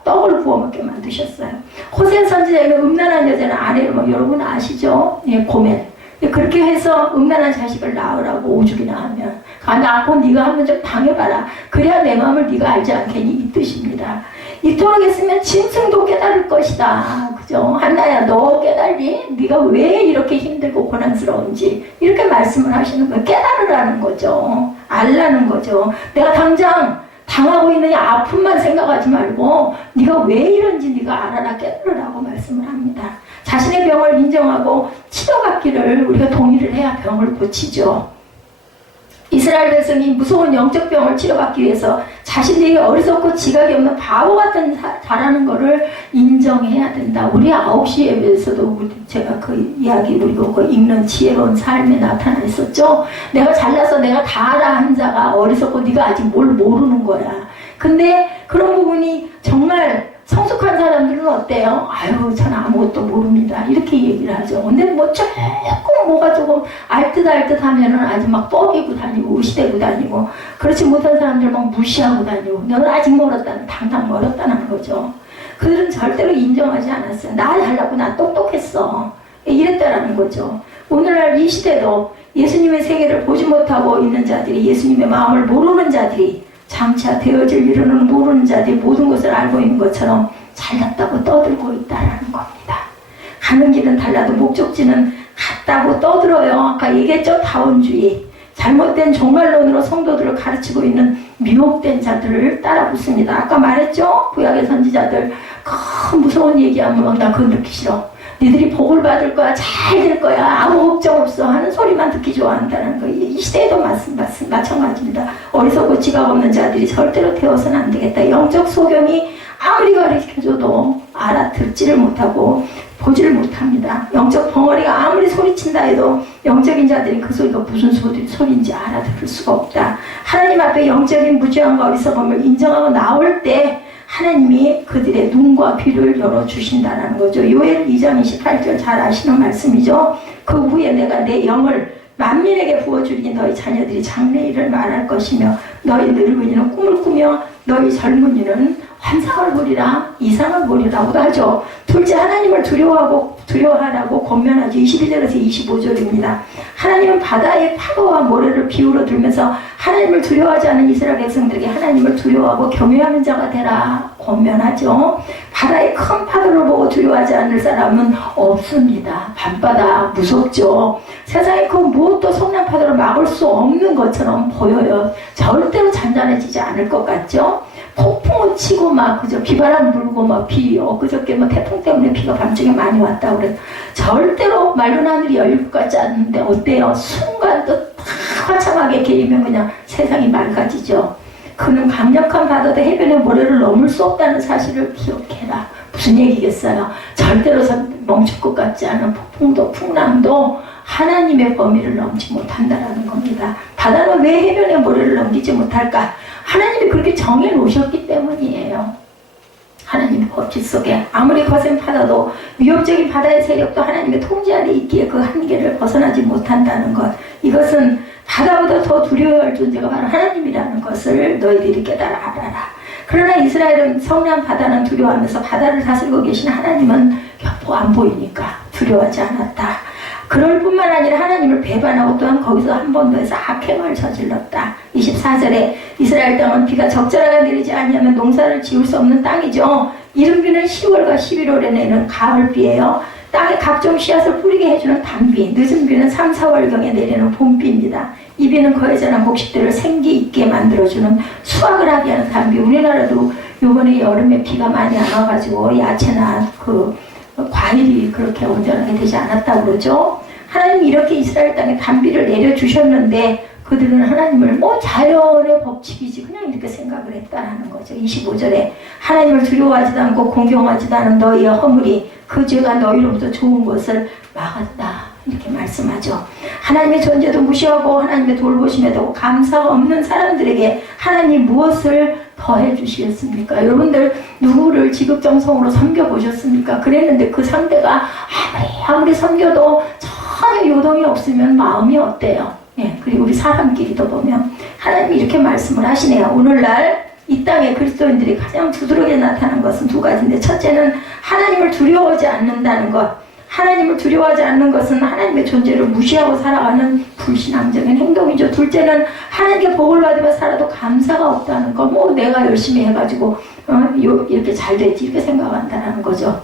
떡을 구워 먹게 만드셨어요. 호세 선지자에게 음란한 여자는 아내를 뭐 여러분 아시죠? 예, 고멜. 그렇게 해서 음란한 자식을 낳으라고 오죽이나 하면, 낳고 네가 한번 좀 당해봐라. 그래야 내 마음을 네가 알지 않겠니? 이 뜻입니다. 이토록 했으면 짐승도 깨달을 것이다. 그죠? 한나야 너 깨달니? 네가 왜 이렇게 힘들고 고난스러운지 이렇게 말씀을 하시는 거예요. 깨달으라는 거죠. 알라는 거죠. 내가 당장 당하고 있는 이 아픔만 생각하지 말고 네가 왜 이런지 네가 알아라, 깨달으라고 말씀을 합니다. 자신의 병을 인정하고 치료받기를 우리가 동의를 해야 병을 고치죠. 이스라엘 백성이 무서운 영적 병을 치료받기 위해서 자신들이 어리석고 지각이 없는 바보 같은 자라는 것을 인정해야 된다. 우리 9시 예배에서도 제가 그 이야기 우리가 읽는 지혜로운 삶에 나타나 있었죠. 내가 잘나서 내가 다 알아 한 자가 어리석고 네가 아직 뭘 모르는 거야. 근데 그런 부분이 정말 성숙한 사람들은 어때요? 아유, 저는 아무것도 모릅니다. 이렇게 얘기를 하죠. 근데 뭐 조금 뭐가 조금 알듯 하면은 아주 막 뻐기고 다니고 의시대고 다니고, 그렇지 못한 사람들 막 무시하고 다니고, 너는 아직 멀었다는, 당당 멀었다는 거죠. 그들은 절대로 인정하지 않았어요. 나 잘났고 나 똑똑했어. 이랬다라는 거죠. 오늘날 이 시대도 예수님의 세계를 보지 못하고 있는 자들이, 예수님의 마음을 모르는 자들이, 장차 되어질 일은 모르는 자들이 모든 것을 알고 있는 것처럼 잘났다고 떠들고 있다라는 겁니다. 가는 길은 달라도 목적지는 같다고 떠들어요. 아까 얘기했죠? 다원주의. 잘못된 종말론으로 성도들을 가르치고 있는 미혹된 자들을 따라 붙습니다. 아까 말했죠? 구약의 선지자들 큰 무서운 얘기하면 나 그거 듣기 싫어. 니들이 복을 받을 거야, 잘 될 거야, 아무 걱정 없어 하는 소리만 듣기 좋아한다는 거. 이 시대에도 마찬가지입니다. 어리석고 지각 없는 자들이 절대로 되어서는 안 되겠다. 영적 소경이 아무리 가르쳐줘도 알아듣지를 못하고 보지를 못합니다. 영적 벙어리가 아무리 소리친다 해도 영적인 자들이 그 소리가 무슨 소리인지 알아들을 수가 없다. 하나님 앞에 영적인 무지함과 어리석음을 인정하고 나올 때 하나님이 그들의 눈과 귀를 열어주신다는 거죠. 요엘 2장 28절 잘 아시는 말씀이죠. 그 후에 내가 내 영을 만민에게 부어주리니 너희 자녀들이 장래일을 말할 것이며 너희 늙은이는 꿈을 꾸며 너희 젊은이는 환상을 보리라, 이상을 보리라고도 하죠. 둘째, 하나님을 두려워하라고 권면하죠. 22절에서 25절입니다. 하나님은 바다의 파도와 모래를 비유로 들면서 하나님을 두려워하지 않은 이스라엘 백성들에게 하나님을 두려워하고 경외하는 자가 되라 권면하죠. 바다의 큰 파도를 보고 두려워하지 않을 사람은 없습니다. 밤바다 무섭죠. 세상에 그 무엇도 성난 파도를 막을 수 없는 것처럼 보여요. 절대로 잔잔해지지 않을 것 같죠. 폭풍을 치고 막 그저 비바람 불고 막 엊그저께 뭐 태풍 때문에 비가 밤중에 많이 왔다고 그래서 절대로 맑은 하늘이 열릴 것 같지 않는데 어때요? 순간 또 화창하게 개이면 그냥 세상이 맑아지죠. 그는 강력한 바다도 해변의 모래를 넘을 수 없다는 사실을 기억해라. 무슨 얘기겠어요? 절대로 멈출 것 같지 않은 폭풍도 풍랑도 하나님의 범위를 넘지 못한다라는 겁니다. 바다는 왜 해변의 모래를 넘기지 못할까? 하나님이 그렇게 정해 놓으셨기 때문이에요. 하나님의 법칙 속에 아무리 거센 바다도 위협적인 바다의 세력도 하나님의 통제 아래 있기에 그 한계를 벗어나지 못한다는 것, 이것은 바다보다 더 두려워할 존재가 바로 하나님이라는 것을 너희들이 깨달아 알아라. 그러나 이스라엘은 성난 바다는 두려워하면서 바다를 다스리고 계신 하나님은 격포 안 보이니까 두려워하지 않았다. 그럴 뿐만 아니라 하나님을 배반하고 또한 거기서 한 번 더 해서 악행을 저질렀다. 24절에 이스라엘 땅은 비가 적절하게 내리지 아니하면 농사를 지을 수 없는 땅이죠. 이른비는 10월과 11월에 내는 가을비예요. 땅에 각종 씨앗을 뿌리게 해주는 단비, 늦은 비는 3, 4월경에 내리는 봄비입니다. 이 비는 거에 자란 곡식들을 생기 있게 만들어주는 수확을 하게 하는 단비. 우리나라도 요번에 여름에 비가 많이 안 와가지고 야채나 과일이 그렇게 온전하게 되지 않았다고 그러죠. 하나님이 이렇게 이스라엘 땅에 단비를 내려주셨는데 그들은 하나님을 자연의 법칙이지 그냥 이렇게 생각을 했다라는 거죠. 25절에 하나님을 두려워하지도 않고 공경하지도 않은 너희의 허물이 그 죄가 너희로부터 좋은 것을 막았다. 이렇게 말씀하죠. 하나님의 존재도 무시하고 하나님의 돌보심에도 감사가 없는 사람들에게 하나님 무엇을 더해 주시겠습니까? 여러분들 누구를 지극정성으로 섬겨보셨습니까? 그랬는데 그 상대가 아무리 섬겨도 전혀 요동이 없으면 마음이 어때요? 예, 그리고 우리 사람끼리도 보면 하나님이 이렇게 말씀을 하시네요. 오늘날 이 땅에 그리스도인들이 가장 두드러지게 나타난 것은 두 가지인데, 첫째는 하나님을 두려워하지 않는다는 것. 하나님을 두려워하지 않는 것은 하나님의 존재를 무시하고 살아가는 불신앙적인 행동이죠. 둘째는 하나님께 복을 받으며 살아도 감사가 없다는 것. 뭐 내가 열심히 해가지고 이렇게 잘 됐지 이렇게 생각한다는 거죠.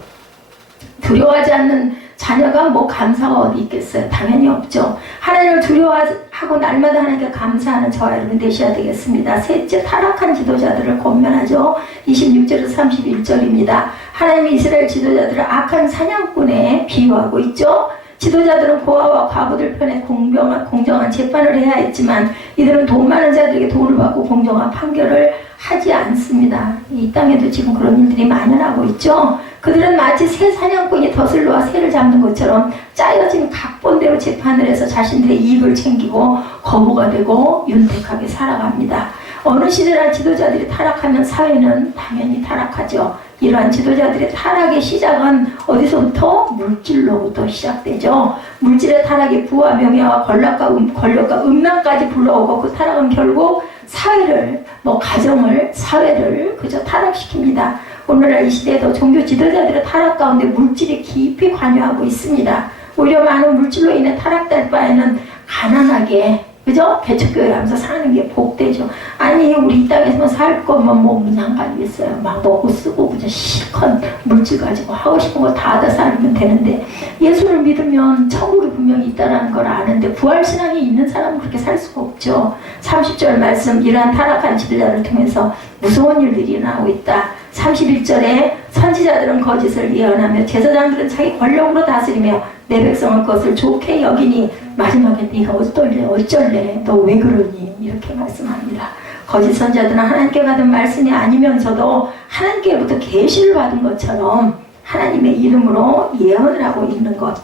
두려워하지 않는 자녀가 뭐 감사가 어디 있겠어요? 당연히 없죠. 하나님을 두려워하고 날마다 하나님께 감사하는 저와 여러분 되셔야 되겠습니다. 셋째, 타락한 지도자들을 권면하죠. 26절에서 31절입니다. 하나님이 이스라엘 지도자들을 악한 사냥꾼에 비유하고 있죠. 지도자들은 고아와 과부들 편에 공정한 재판을 해야 했지만 이들은 돈 많은 자들에게 돈을 받고 공정한 판결을 하지 않습니다. 이 땅에도 지금 그런 일들이 만연하고 있죠. 그들은 마치 새 사냥꾼이 덫을놓아 새를 잡는 것처럼 짜여진 각본대로 재판을 해서 자신들의 이익을 챙기고 거부가 되고 윤택하게 살아갑니다. 어느 시대나 지도자들이 타락하면 사회는 당연히 타락하죠. 이러한 지도자들의 타락의 시작은 어디서부터? 물질로부터 시작되죠. 물질의 타락이 부와 명예와 권력과 음란까지 불러오고 그 타락은 결국 사회를, 가정을, 사회를 그저 타락시킵니다. 오늘날 이 시대에도 종교 지도자들의 타락 가운데 물질이 깊이 관여하고 있습니다. 오히려 많은 물질로 인해 타락될 바에는 가난하게, 그죠? 개척교회 하면서 사는 게 복되죠. 아니, 우리 이 땅에서만 살 거면 뭐 상관이겠어요. 막 먹고 쓰고 그저 실컷 물질 가지고 하고 싶은 거 다 살면 되는데, 예수를 믿으면 천국이 분명히 있다는 걸 아는데 부활신앙이 있는 사람은 그렇게 살 수가 없죠. 30절 말씀, 이러한 타락한 지도자를 통해서 무서운 일들이 일어나고 있다. 31절에 선지자들은 거짓을 예언하며 제사장들은 자기 권력으로 다스리며 내 백성을 것을 좋게 여기니 마지막에 네가 어쩔래 너 왜 그러니 이렇게 말씀합니다. 거짓 선지자들은 하나님께 받은 말씀이 아니면서도 하나님께로부터 계시를 받은 것처럼 하나님의 이름으로 예언을 하고 있는 것,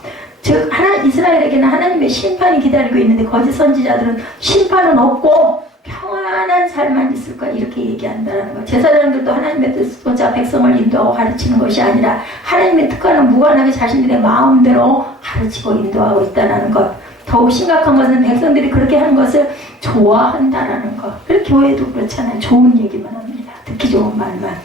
즉 이스라엘에게는 하나님의 심판이 기다리고 있는데 거짓 선지자들은 심판은 없고 평안한 삶만 있을 거야 이렇게 얘기한다는 것. 제사장들도 하나님의 뜻보자 백성을 인도하고 가르치는 것이 아니라 하나님의 뜻과는 무관하게 자신들의 마음대로 가르치고 인도하고 있다는 것. 더욱 심각한 것은 백성들이 그렇게 하는 것을 좋아한다라는 것. 그래서 교회도 그렇잖아요. 좋은 얘기만 합니다. 듣기 좋은 말만.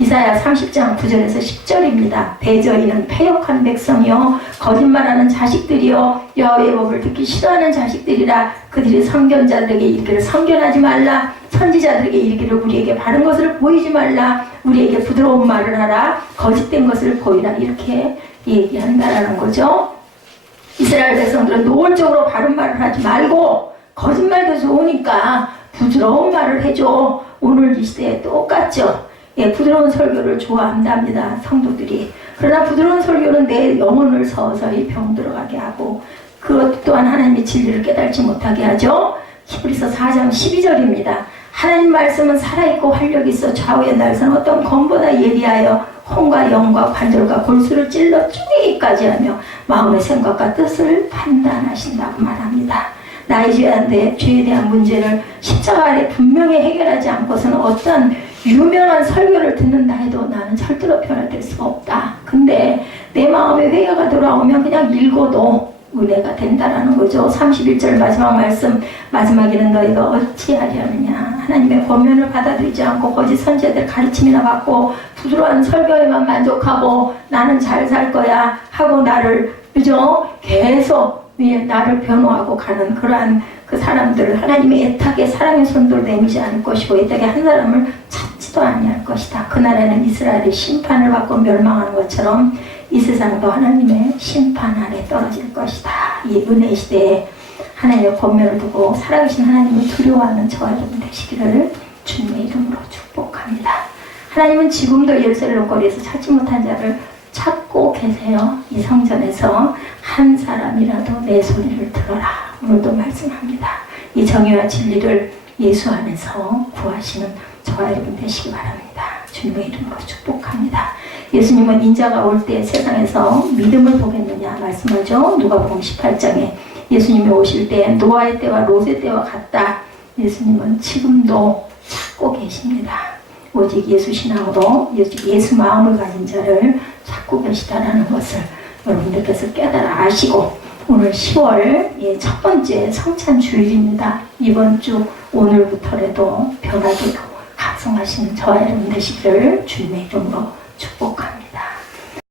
이사야 30장 9절에서 10절입니다. 대저희는 패역한 백성이요 거짓말하는 자식들이요 여호와의 법을 듣기 싫어하는 자식들이라. 그들이 선견자들에게 이르기를 선견하지 말라. 선지자들에게 이르기를 우리에게 바른 것을 보이지 말라. 우리에게 부드러운 말을 하라. 거짓된 것을 보이라. 이렇게 얘기한다라는 거죠. 이스라엘 백성들은 노골적으로 바른 말을 하지 말고 거짓말도 좋으니까 부드러운 말을 해줘. 오늘 이 시대에 똑같죠. 예, 부드러운 설교를 좋아한답니다. 성도들이. 그러나 부드러운 설교는 내 영혼을 서서히 병들어가게 하고 그것 또한 하나님의 진리를 깨닫지 못하게 하죠. 히브리서 4장 12절입니다. 하나님 말씀은 살아있고 활력이 있어 좌우의 날선 어떤 검보다 예리하여 혼과 영과 관절과 골수를 찔러 쪼개기까지 하며 마음의 생각과 뜻을 판단하신다고 말합니다. 나의 죄에 대한 문제를 십자가 아래 분명히 해결하지 않고서는 어떤 유명한 설교를 듣는다 해도 나는 절대로 변화될 수가 없다. 근데 내 마음에 회개가 돌아오면 그냥 읽어도 은혜가 된다라는 거죠. 31절 마지막 말씀, 마지막에는 너희가 어찌하려느냐. 하나님의 권면을 받아들이지 않고 거짓 선지자들 가르침이나 받고 부드러운 설교에만 만족하고 나는 잘 살 거야 하고 나를, 그죠? 계속 나를 변호하고 가는 그러한 그 사람들을 하나님의 애타게 사랑의 손도 내미지 않을 것이고 애타게 한 사람을 찾지도 아니할 것이다. 그날에는 이스라엘이 심판을 받고 멸망하는 것처럼 이 세상도 하나님의 심판 아래 떨어질 것이다. 이 은혜 시대에 하나님의 권면을 두고 살아계신 하나님을 두려워하는 저와 여러분 되시기를 주님의 이름으로 축복합니다. 하나님은 지금도 예루살렘 거리에서 찾지 못한 자를 찾고 계세요. 이 성전에서 한 사람이라도 내 소리를 들어라. 오늘도 말씀합니다. 이 정의와 진리를 예수 안에서 구하시는 저와 여러분 되시기 바랍니다. 주님의 이름으로 축복합니다. 예수님은 인자가 올 때 세상에서 믿음을 보겠느냐 말씀하죠. 누가복음 18장에 예수님이 오실 때 노아의 때와 롯의 때와 같다. 예수님은 지금도 찾고 계십니다. 오직 예수 신앙으로 예수 마음을 가진 자를 찾고 계시다라는 것을 여러분들께서 깨달아 아시고 오늘 10월 첫 번째 성찬 주일입니다. 이번 주 오늘부터라도 변화되고 각성하시는 저와 여러분 되시기를 주님의 이름으로 축복합니다.